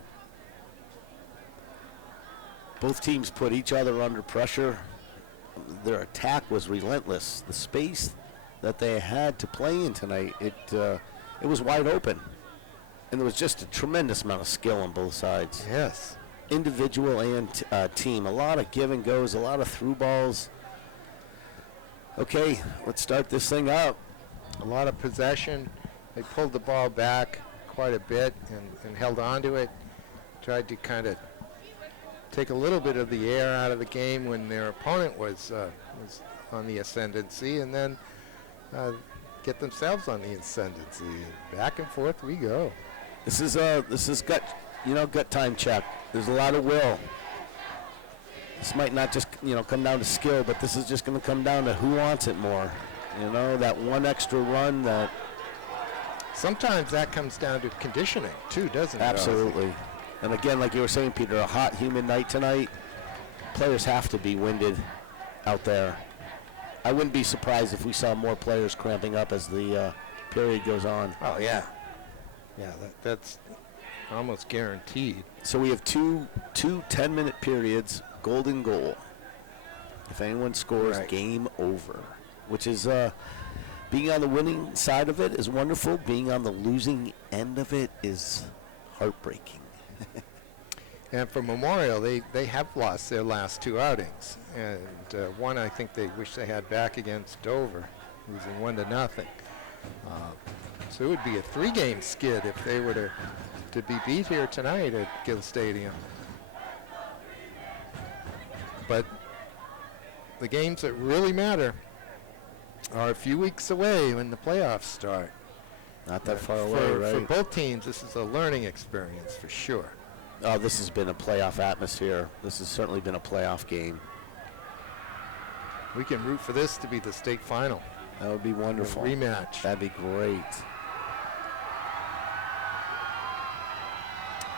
Both teams put each other under pressure. Their attack was relentless. The space that they had to play in tonight, it was wide open. And there was just a tremendous amount of skill on both sides. Yes. Individual and team. A lot of give and goes, a lot of through balls. Okay, let's start this thing up. A lot of possession. They pulled the ball back quite a bit and held on to it. Tried to kind of take a little bit of the air out of the game when their opponent was on the ascendancy, and then get themselves on the ascendancy. Back and forth we go. This is gut time check. There's a lot of will. This might not just come down to skill, but this is just going to come down to who wants it more. That one extra run that. Sometimes that comes down to conditioning too, doesn't it? Absolutely. And again, like you were saying, Peter, a hot, humid night tonight. Players have to be winded out there. I wouldn't be surprised if we saw more players cramping up as the period goes on. Oh yeah, yeah, that's almost guaranteed. So we have two 10-minute periods, golden goal. If anyone scores, Right. Game over. Which is being on the winning side of it is wonderful. Being on the losing end of it is heartbreaking. And for Memorial, they have lost their last 2 outings, and one I think they wish they had back against Dover, losing 1-0. So it would be a 3-game skid if they were to be beat here tonight at Gill Stadium. But the games that really matter are a few weeks away when the playoffs start. Not that far away, right? For both teams, this is a learning experience for sure. Oh, this has been a playoff atmosphere. This has certainly been a playoff game. We can root for this to be the state final. That would be wonderful. A rematch. That'd be great.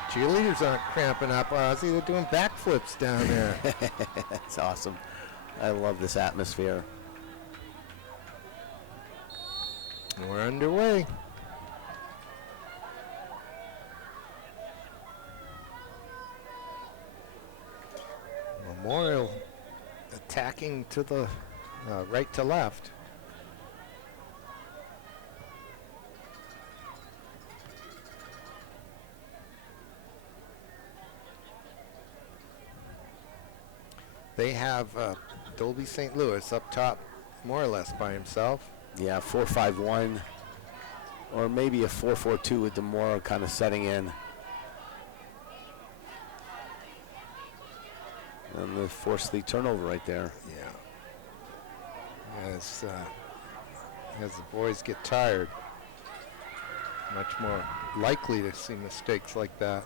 Cheerleaders aren't cramping up, Ozzy. They're doing backflips down there. That's awesome. I love this atmosphere. We're underway. Memorial attacking to the right to left. They have Dolby St. Louis up top, more or less by himself. Yeah, 4-5-1, or maybe a 4-4-2 with Demora kind of setting in. And they force the turnover right there. Yeah. As the boys get tired, much more likely to see mistakes like that.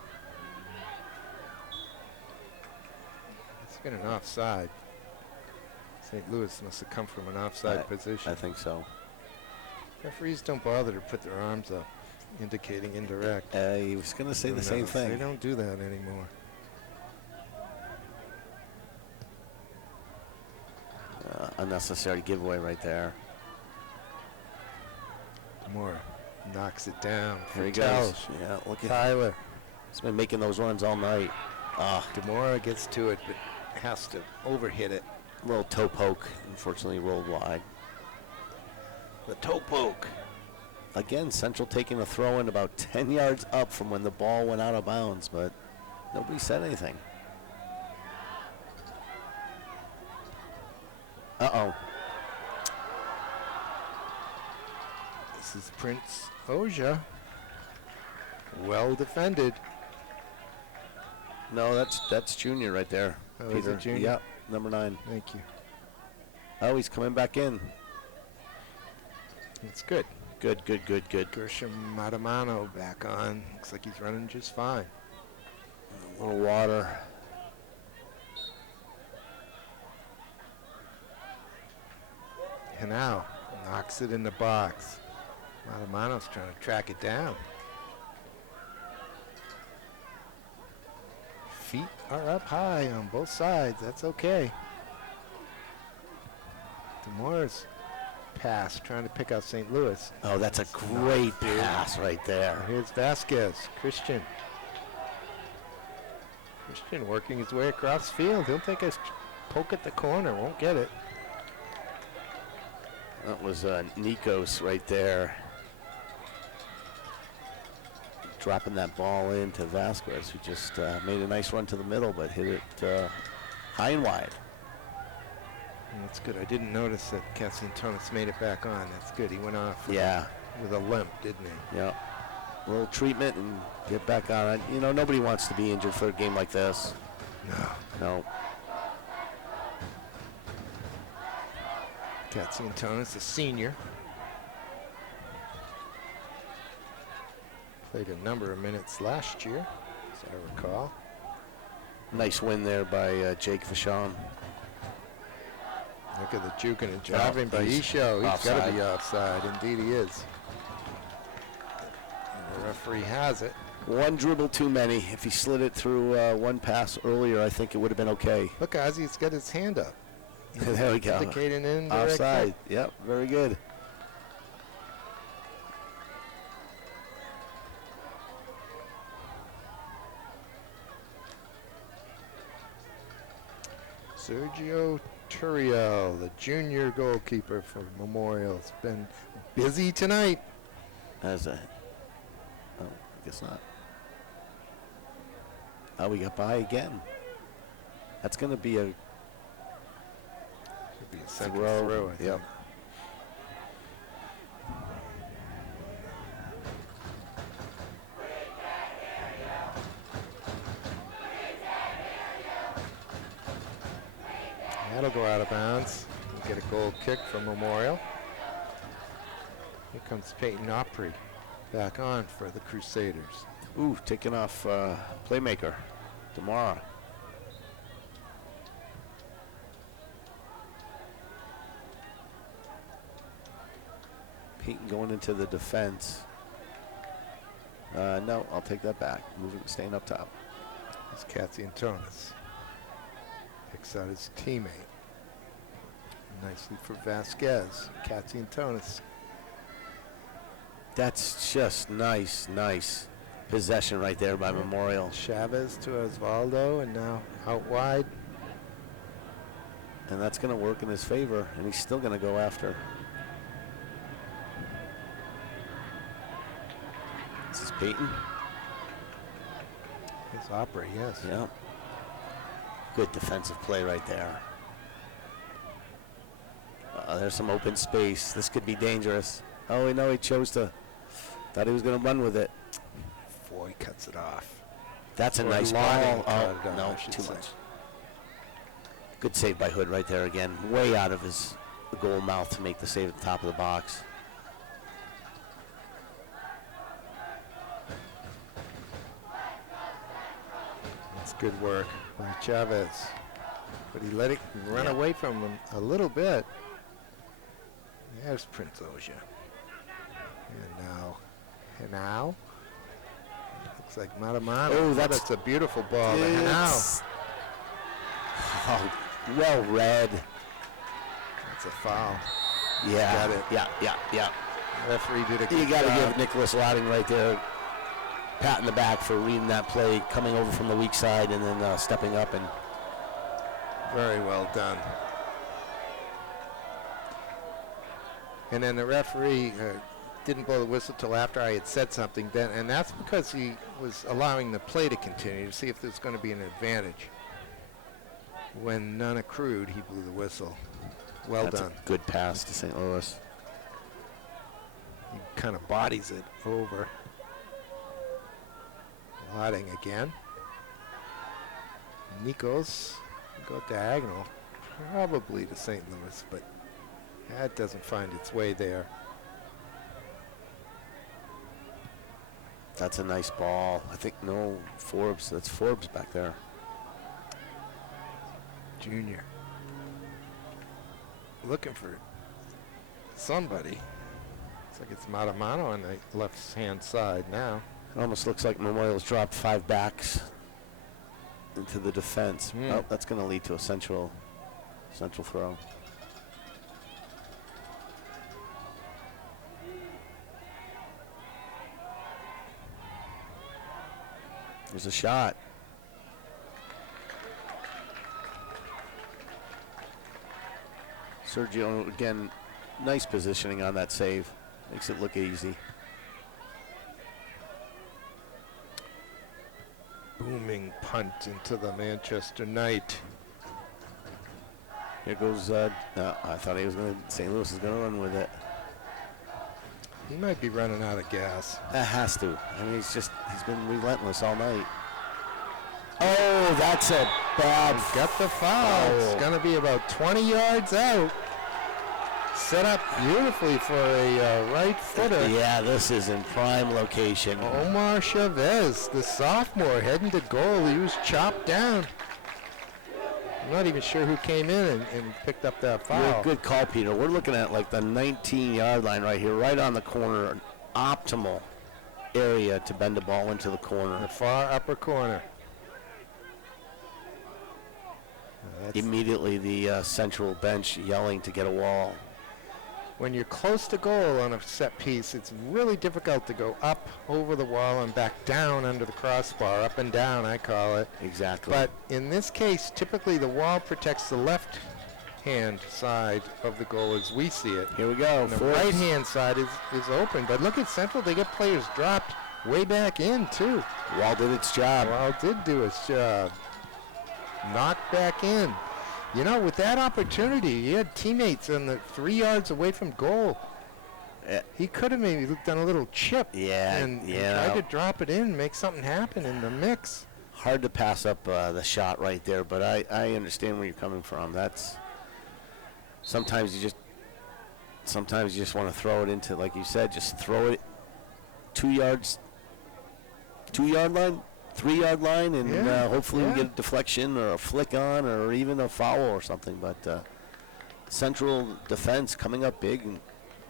It's been an offside. St. Louis must have come from an offside position. I think so. Referees don't bother to put their arms up, indicating indirect. I was going to say the same thing. They don't do that anymore. Unnecessary giveaway right there. Moore knocks it down. Here he Tells. goes. Yeah, look at Tyler. He's been making those runs all night. Demora gets to it, but has to overhit it. Little toe poke, unfortunately rolled wide. The toe poke. Again, Central taking a throw in about 10 yards up from when the ball went out of bounds, but nobody said anything. Uh-oh. This is Prince Oja. Well defended. No, that's Junior right there. Oh, is it Junior? Yep, number 9. Thank you. Oh, he's coming back in. It's good. Good. Gershom Matamano back on. Looks like he's running just fine. A little water. And now knocks it in the box. Matamano's trying to track it down. Feet are up high on both sides. That's okay. Demora's pass trying to pick out St. Louis. Oh, that's a great pass right there. Here's Vasquez. Christian working his way across field. He'll take a poke at the corner. Won't get it. That was Nikos right there. Dropping that ball into Vasquez, who just made a nice run to the middle, but hit it high and wide. That's good. I didn't notice that Cassian Tonis made it back on. That's good. He went off with a limp, didn't he? Yeah. A little treatment and get back on it. You know, nobody wants to be injured for a game like this. No. Katziantonis, a senior. Played a number of minutes last year, as I recall. Nice win there by Jake Vachon. Look at the juking and driving by he's Isho. He's got to be offside. offside. Indeed he is. And the referee has it. One dribble too many. If he slid it through one pass earlier, I think it would have been okay. Look, Ozzy's got his hand up. There we go. Indicating in Offside. Yep, very good. Sergio Turiel, the junior goalkeeper for Memorial, has been busy tonight. As a, oh, I guess not. Oh, we got by again. That's going to be a Should be a center throw, I think. Yep. That'll go out of bounds. We'll get a goal kick from Memorial. Here comes Peyton Opry back on for the Crusaders. Ooh, taking off playmaker, Demara. Peyton going into the defense. No, I'll take that back. Moving, staying up top. It's Katziantonis. Picks out his teammate. Nicely for Vasquez. Katziantonis. That's just nice possession right there by Memorial. Chavez to Osvaldo, and now out wide. And that's going to work in his favor, and he's still going to go after. This is Peyton. It's Opry, yes. Yeah. Good defensive play right there. There's some open space. This could be dangerous. Oh, no, he chose to. Thought he was going to run with it. Boy, cuts it off. That's a Or nice line ball. cut it Oh, off, no, I should too say. much. Good save by Hood right there again. Way out of his goal mouth to make the save at the top of the box. That's good work by Chavez. But he let it run away from him a little bit. There's Prince Oja. And now, looks like Matamano. Oh, that's a beautiful ball. To Henao. Oh, well read. That's a foul. Yeah. Got it. Yeah. Referee did a good You got to job. give Nicholas Louding right there pat in the back for reading that play, coming over from the weak side and then stepping up. And Very well done. And then the referee didn't blow the whistle till after I had said something then, and that's because he was allowing the play to continue to see if there's going to be an advantage. When none accrued, he blew the whistle. Well that's done. a good pass to St. Louis. He kind of bodies it over. Lotting again. Nikos go diagonal, probably to St. Louis, but that doesn't find its way there. That's a nice ball. I think, no, Forbes. That's Forbes back there. Junior. Looking for somebody. Looks like it's Matamano on the left-hand side now. It almost looks like Memorial's dropped 5 backs into the defense. Oh, that's going to lead to a central throw. There's a shot. Sergio, again, nice positioning on that save. Makes it look easy. Booming punt into the Manchester Knight. Here goes, I thought he was going to, St. Louis is going to run with it. He might be running out of gas. That has to. I mean, he's been relentless all night. Oh, Oh, that's a bad. Got the foul. It's going to be about 20 yards out. Set up beautifully for a right footer. Yeah, this is in prime location. Omar Chavez, the sophomore, heading to goal. He was chopped down. I'm not even sure who came in and picked up that foul. Yeah, good call, Peter. We're looking at like the 19-yard line right here, right on the corner, an optimal area to bend the ball into the corner. The far upper corner. Immediately the central bench yelling to get a wall. When you're close to goal on a set piece, it's really difficult to go up over the wall and back down under the crossbar, up and down, I call it. Exactly. But in this case, typically the wall protects the left-hand side of the goal as we see it. Here we go. And the right-hand side is open. But look at Central, they get players dropped way back in, too. Wall did its job. Wall did do its job. Knocked back in. You know, with that opportunity, he had teammates on the 3 yards away from goal. He could have maybe done a little chip and tried to drop it in, make something happen in the mix. Hard to pass up the shot right there, but I understand where you're coming from. That's sometimes you just want to throw it into, like you said, just throw it 2 yards, 2 yard line. 3 yard line, and hopefully we get a deflection or a flick on or even a foul or something. But Central defense coming up big, and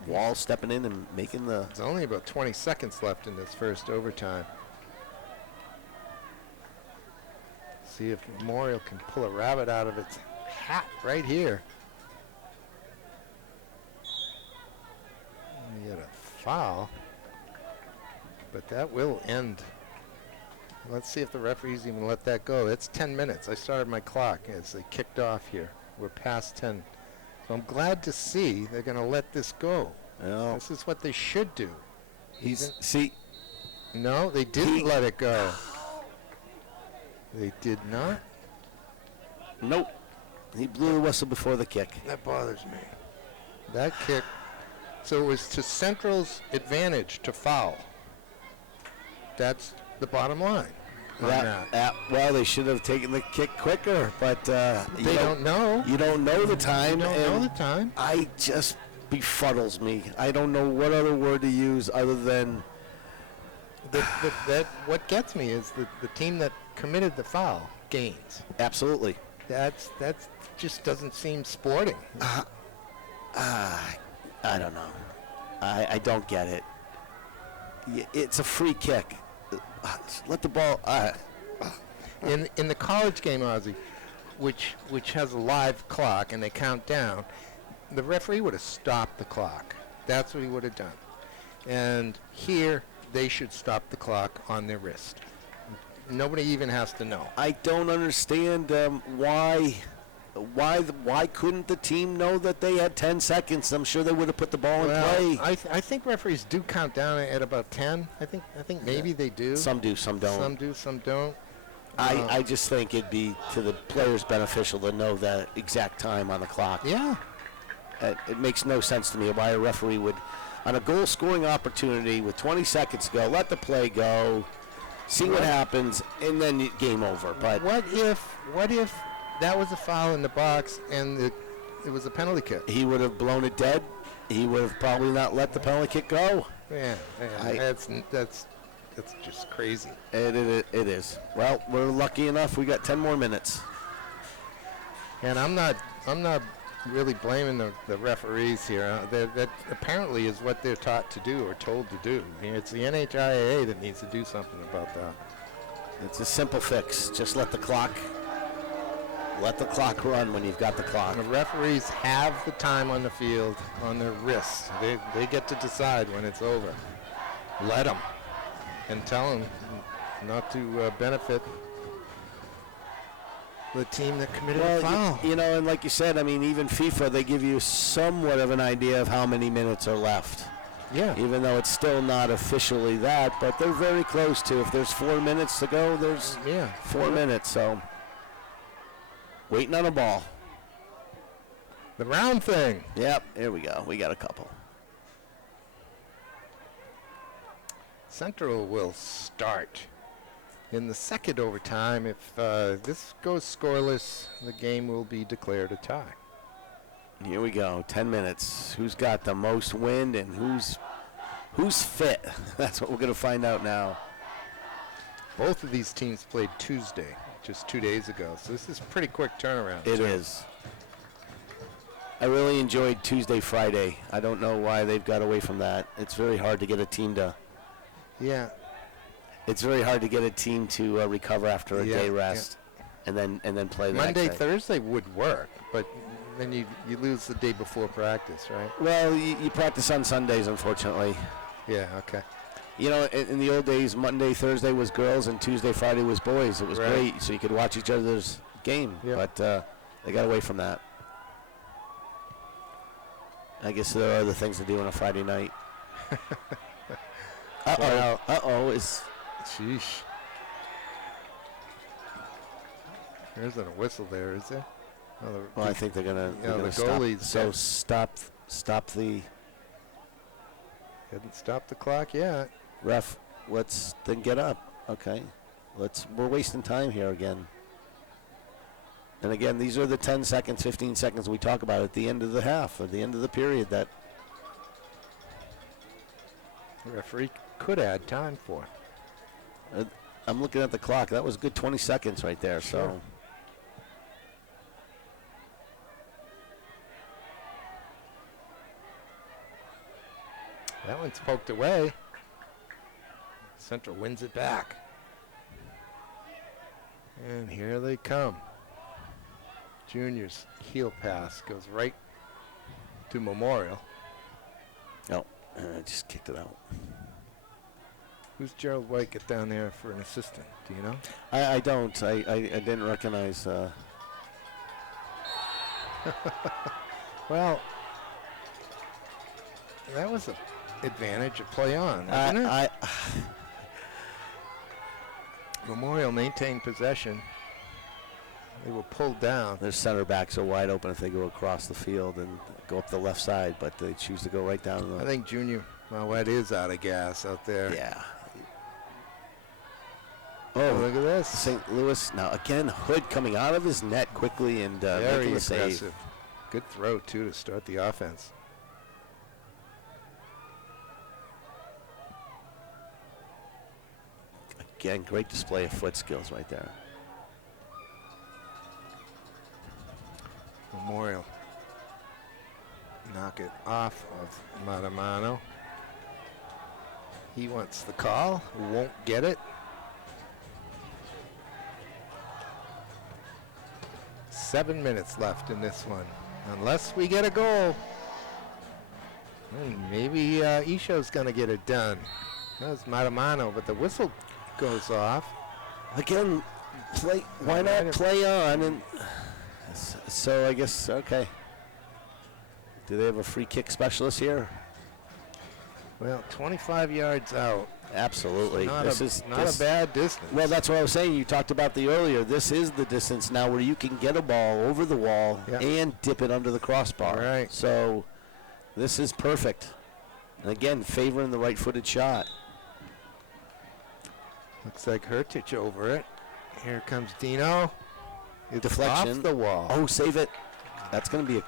Wall stepping in and making the. There's only about 20 seconds left in this first overtime. See if Memorial can pull a rabbit out of its hat right here. We get a foul, but that will end. Let's see if the referees even let that go. It's 10 minutes. I started my clock as they kicked off here. We're past 10. So I'm glad to see they're going to let this go. Well, this is what they should do. No, they didn't let it go. They did not. Nope. He blew the whistle before the kick. That bothers me. That kick. So it was to Central's advantage to foul. That's the bottom line. Well, they should have taken the kick quicker, but they don't know. You don't know the time. You don't know the time. I just befuddles me. I don't know what other word to use other than that. What gets me is the team that committed the foul gains. Absolutely. That just doesn't seem sporting. I don't know. I don't get it. It's a free kick. Let the ball. In the college game, Ozzie, which has a live clock and they count down, the referee would have stopped the clock. That's what he would have done. And here, they should stop the clock on their wrist. Nobody even has to know. I don't understand why couldn't the team know that they had 10 seconds? I'm sure they would have put the ball in play. I think referees do count down at about 10. I think maybe they do. Some do, some don't. Some do, some don't. I just think it'd be to the players beneficial to know that exact time on the clock. Yeah. It makes no sense to me why a referee would, on a goal-scoring opportunity with 20 seconds to go, let the play go, see what happens, and then game over. But what if that was a foul in the box and it was a penalty kick? He would have blown it dead. He would have probably not let the penalty kick go. Yeah, that's just crazy. It is. Well, we're lucky enough. We got 10 more minutes. And I'm not really blaming the referees here. That apparently is what they're taught to do or told to do. I mean, it's the NHIAA that needs to do something about that. It's a simple fix. Just let the clock run when you've got the clock. And the referees have the time on the field on their wrists. They get to decide when it's over. Let them. And tell them not to benefit the team that committed the foul. You know, and like you said, I mean, even FIFA, they give you somewhat of an idea of how many minutes are left. Yeah. Even though it's still not officially that, but they're very close to. If there's 4 minutes to go, there's 4 minutes. So, waiting on a ball. The round thing. Yep, here we go. We got a couple. Central will start In the second overtime, if this goes scoreless, the game will be declared a tie. Here we go. 10 minutes. Who's got the most wind and who's fit? That's what we're going to find out now. Both of these teams played Tuesday, just 2 days ago, so this is pretty quick turnaround. It is. I really enjoyed Tuesday, Friday. I don't know why they've got away from that. It's very hard to get a team to. Yeah. It's very hard to get a team to recover after a Yeah, day rest, and then play the Monday, next day. Thursday would work, but then you lose the day before practice, right? Well, you practice on Sundays, unfortunately. Yeah, okay. You know, in the old days, Monday, Thursday was girls, and Tuesday, Friday was boys. It was Right. great, so you could watch each other's game. Yep. But they got away from that. I guess there are other things to do on a Friday night. Well, Is sheesh. There isn't a whistle there, is there? Oh, well, I think they're gonna the stop. goalie's So dead. stop the Hadn't stopped the clock yet. ref. Let's then get up. Okay, we're wasting time here again. And again, these are the 10 seconds, 15 seconds we talk about at the end of the half, or the end of the period that The referee could add time for. I'm looking at the clock. That was a good 20 seconds right there. Sure. So That one's poked away. Central wins it back. And here they come. Junior's heel pass goes right to Memorial. just kicked it out. Who's Gerald White get down there for an assistant? Do you know? I don't. I didn't recognize. Well, that was an advantage of play on, wasn't it? Memorial maintained possession. They were pulled down. Their center backs are wide open if they go across the field and go up the left side, but they choose to go right down the. I think Junior Mauet is out of gas out there. Yeah. Oh, look at this. St. Louis. Now, again, Hood coming out of his net quickly and Very making the save. aggressive. Good throw, too, to start the offense. Again, great display of foot skills right there. Memorial knock it off of Matamano. He wants the call, won't get it. 7 minutes left in this one. Unless we get a goal. Maybe Isho's going to get it done. That was Matamano, but the whistle goes off. Again, play. Why not play on? And so I guess, okay. Do they have a free kick specialist here? Well, 25 yards out. Absolutely. Not This a bad distance. Well, that's what I was saying. You talked about the earlier. This is the distance now where you can get a ball over the wall and dip it under the crossbar. Right. So this is perfect. And again, favoring the right-footed shot. Looks like Hertich over it. Here comes Dino. It's Deflection. off the wall. Oh, save it. That's going to be a.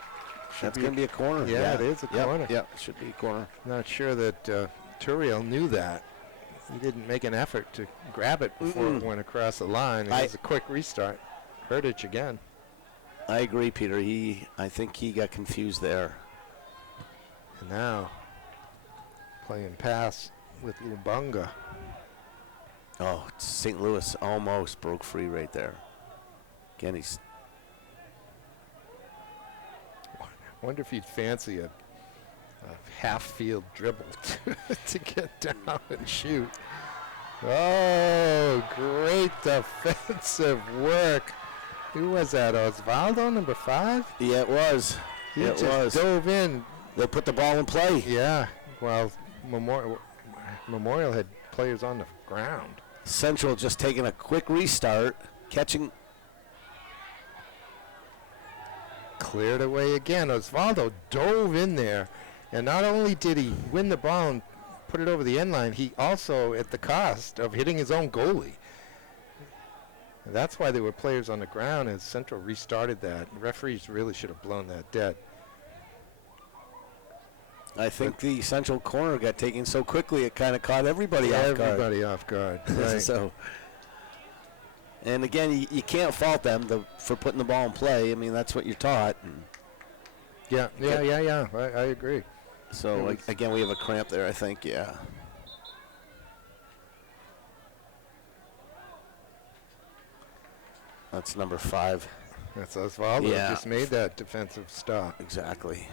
That's going to be a corner. Yeah, it is a corner. Yeah, should be a corner. Not sure that Turiel knew that. He didn't make an effort to grab it before it went across the line. It was a quick restart. Hertich again. I agree, Peter. I think he got confused there. And now playing pass with Lubunga. Oh, St. Louis almost broke free right there. Again, he's. Wonder if you'd fancy a half-field dribble to get down and shoot. Oh, great defensive work. Who was that? Osvaldo, number 5? Yeah, it was. He It just was. dove in. They put the ball in play. Yeah, well, Memorial had players on the ground. Central just taking a quick restart, catching. Cleared away again. Osvaldo dove in there, and not only did he win the ball and put it over the end line, he also, at the cost of hitting his own goalie. That's why there were players on the ground as Central restarted that. Referees really should have blown that dead. I think the Central corner got taken so quickly it kind of caught everybody off guard. Everybody off guard. Right. So, and again, you can't fault them for putting the ball in play. I mean, that's what you're taught. Yeah. I agree. So, again, we have a cramp there, I think, yeah. That's number 5. That's Osvaldo. Yeah. Just made that defensive stop. Exactly.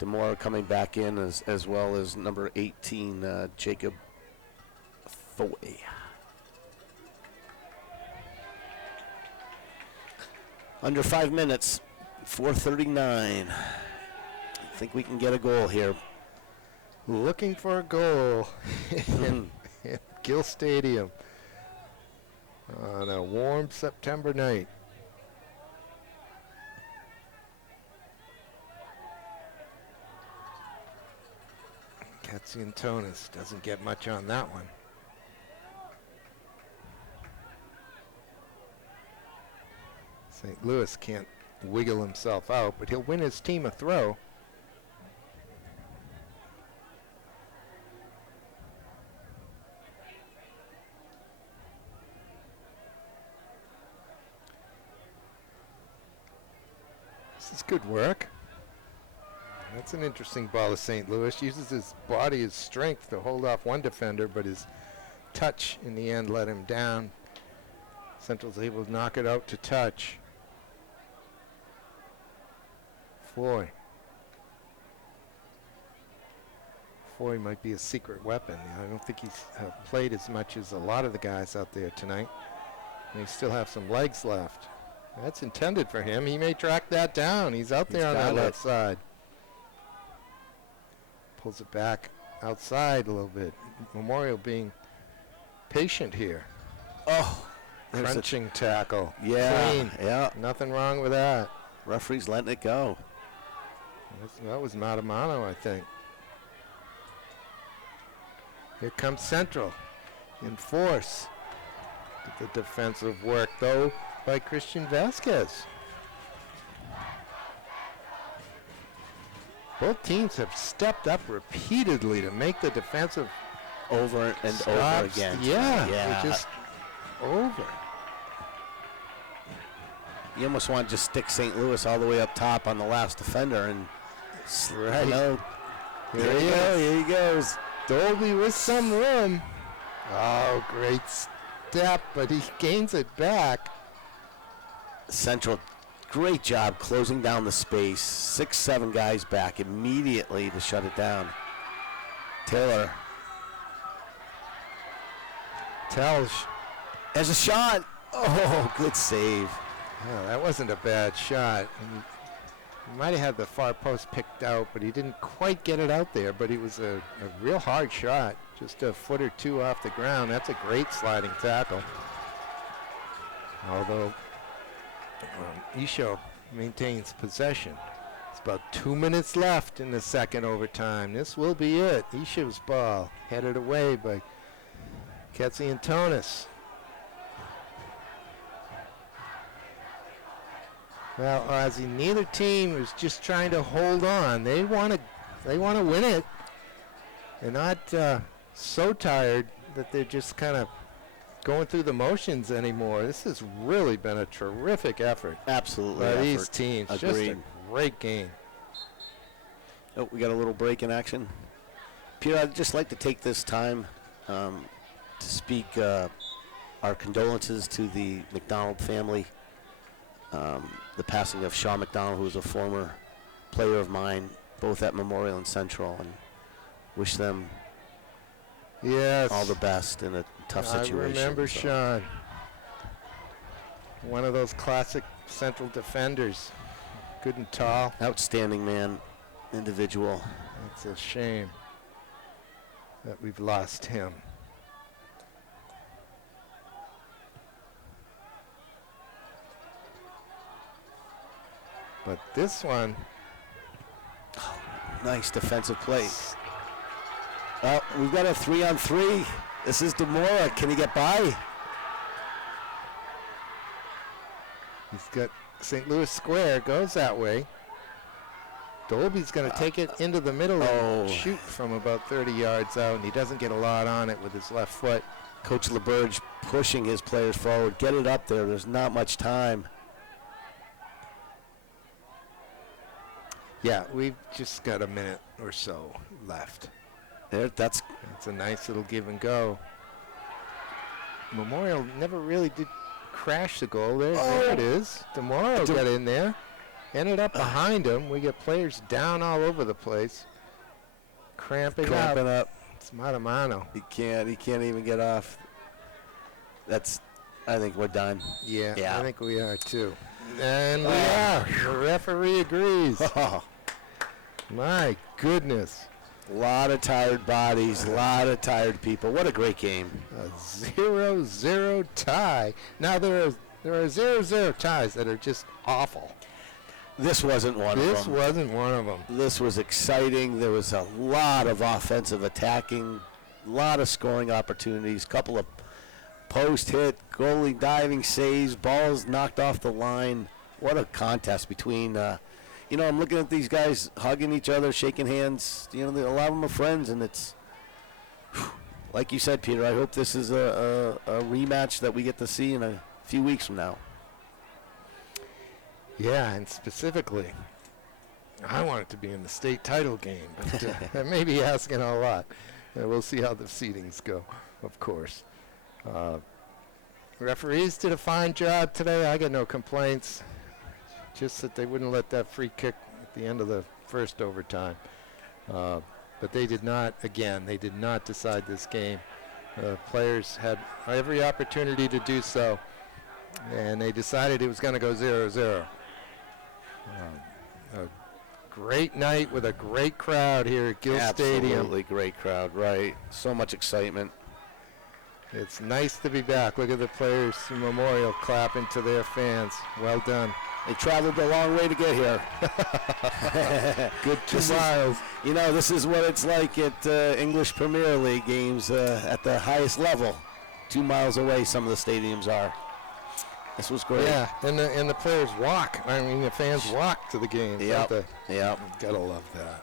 DeMora coming back in as well as number 18, Jacob Foy. Under 5 minutes, 4:39. I think we can get a goal here. Looking for a goal in Gill Stadium on a warm September night. Katziantonis doesn't get much on that one. St. Louis can't wiggle himself out, but he'll win his team a throw. This is good work. That's an interesting ball of St. Louis. Uses his body, his strength to hold off one defender, but his touch in the end let him down. Central's able to knock it out to touch. Foy. Foy might be a secret weapon. I don't think he's played as much as a lot of the guys out there tonight. And he still have some legs left. That's intended for him. He may track that down. He's out there on that left side. Pulls it back outside a little bit. Memorial being patient here. Oh, crunching tackle. Yeah, clean. Yeah. Nothing wrong with that. Referee's letting it go. That was Matamano, I think. Here comes Central in force. The defensive work, though, by Christian Vasquez. Both teams have stepped up repeatedly to make the defensive over and stops. over again. Yeah, they're just over. You almost want to just stick St. Louis all the way up top on the last defender and right. Here he goes. Dolby with some room. Oh, great step, but he gains it back. Central, great job closing down the space. 6-7 guys back immediately to shut it down. Taylor. Telsch. There's a shot. Oh, good save. Yeah, that wasn't a bad shot. He might have had the far post picked out, but he didn't quite get it out there. But it was a real hard shot, just a foot or two off the ground. That's a great sliding tackle. Although Isho maintains possession. It's about 2 minutes left in the second overtime. This will be it. Isho's ball headed away by Katziantonis. Well, Ozzy, neither team is just trying to hold on. They want to win it. They're not so tired that they're just kind of going through the motions anymore. This has really been a terrific effort. Absolutely. By these teams. Agreed. Just a great game. Oh, we got a little break in action. Peter, I'd just like to take this time to speak our condolences to the McDonald family. The passing of Shaw McDonald, who was a former player of mine, both at Memorial and Central, and wish them all the best in a tough situation. I remember Sean, one of those classic Central defenders, good and tall. Outstanding man, individual. It's a shame that we've lost him. But this one, nice defensive play. We've got a 3-on-3. This is Demora. Can he get by? He's got St. Louis Square, goes that way. Dolby's going to take it into the middle and shoot from about 30 yards out, and he doesn't get a lot on it with his left foot. Coach LeBurge pushing his players forward. Get it up there. There's not much time. Yeah, we've just got a minute or so left. That's a nice little give and go. Memorial never really did crash the goal. There it is. Demora got in there. Ended up behind him. We get players down all over the place. Cramping up. It's mano a mano. He can't even get off. I think we're done. Yeah, I think we are too. And we are. The referee agrees. My goodness. A lot of tired bodies, a lot of tired people. What a great game. A 0-0 tie. Now there are 0-0 ties that are just awful. This wasn't one of them. This wasn't one of them. This was exciting. There was a lot of offensive attacking, a lot of scoring opportunities, couple of post hit, goalie diving saves, balls knocked off the line. What a contest between, I'm looking at these guys hugging each other, shaking hands. A lot of them are friends, and it's, like you said, Peter, I hope this is a rematch that we get to see in a few weeks from now. Yeah, and specifically, I want it to be in the state title game, but that may be asking a lot. We'll see how the seedings go, of course. Referees did a fine job today. I got no complaints. Just that they wouldn't let that free kick at the end of the first overtime. But they did not decide this game. Players had every opportunity to do so, and they decided it was going to go 0-0. A great night with a great crowd here at Gill Stadium. Absolutely great crowd, right. So much excitement. It's nice to be back. Look at the players from Memorial clapping to their fans. Well done. They traveled a long way to get here. Good 2 miles. This is what it's like at English Premier League games at the highest level. 2 miles away some of the stadiums are. This was great. Yeah, and the players walk. I mean, the fans walk to the games. Yep. Gotta love that.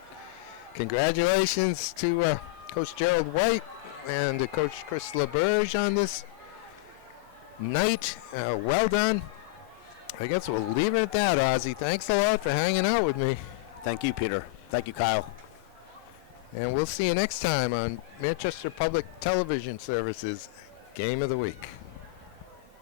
Congratulations to Coach Gerald White and to Coach Chris LeBurge on this night. Well done. I guess we'll leave it at that, Ozzy. Thanks a lot for hanging out with me. Thank you, Peter. Thank you, Kyle. And we'll see you next time on Manchester Public Television Services Game of the Week.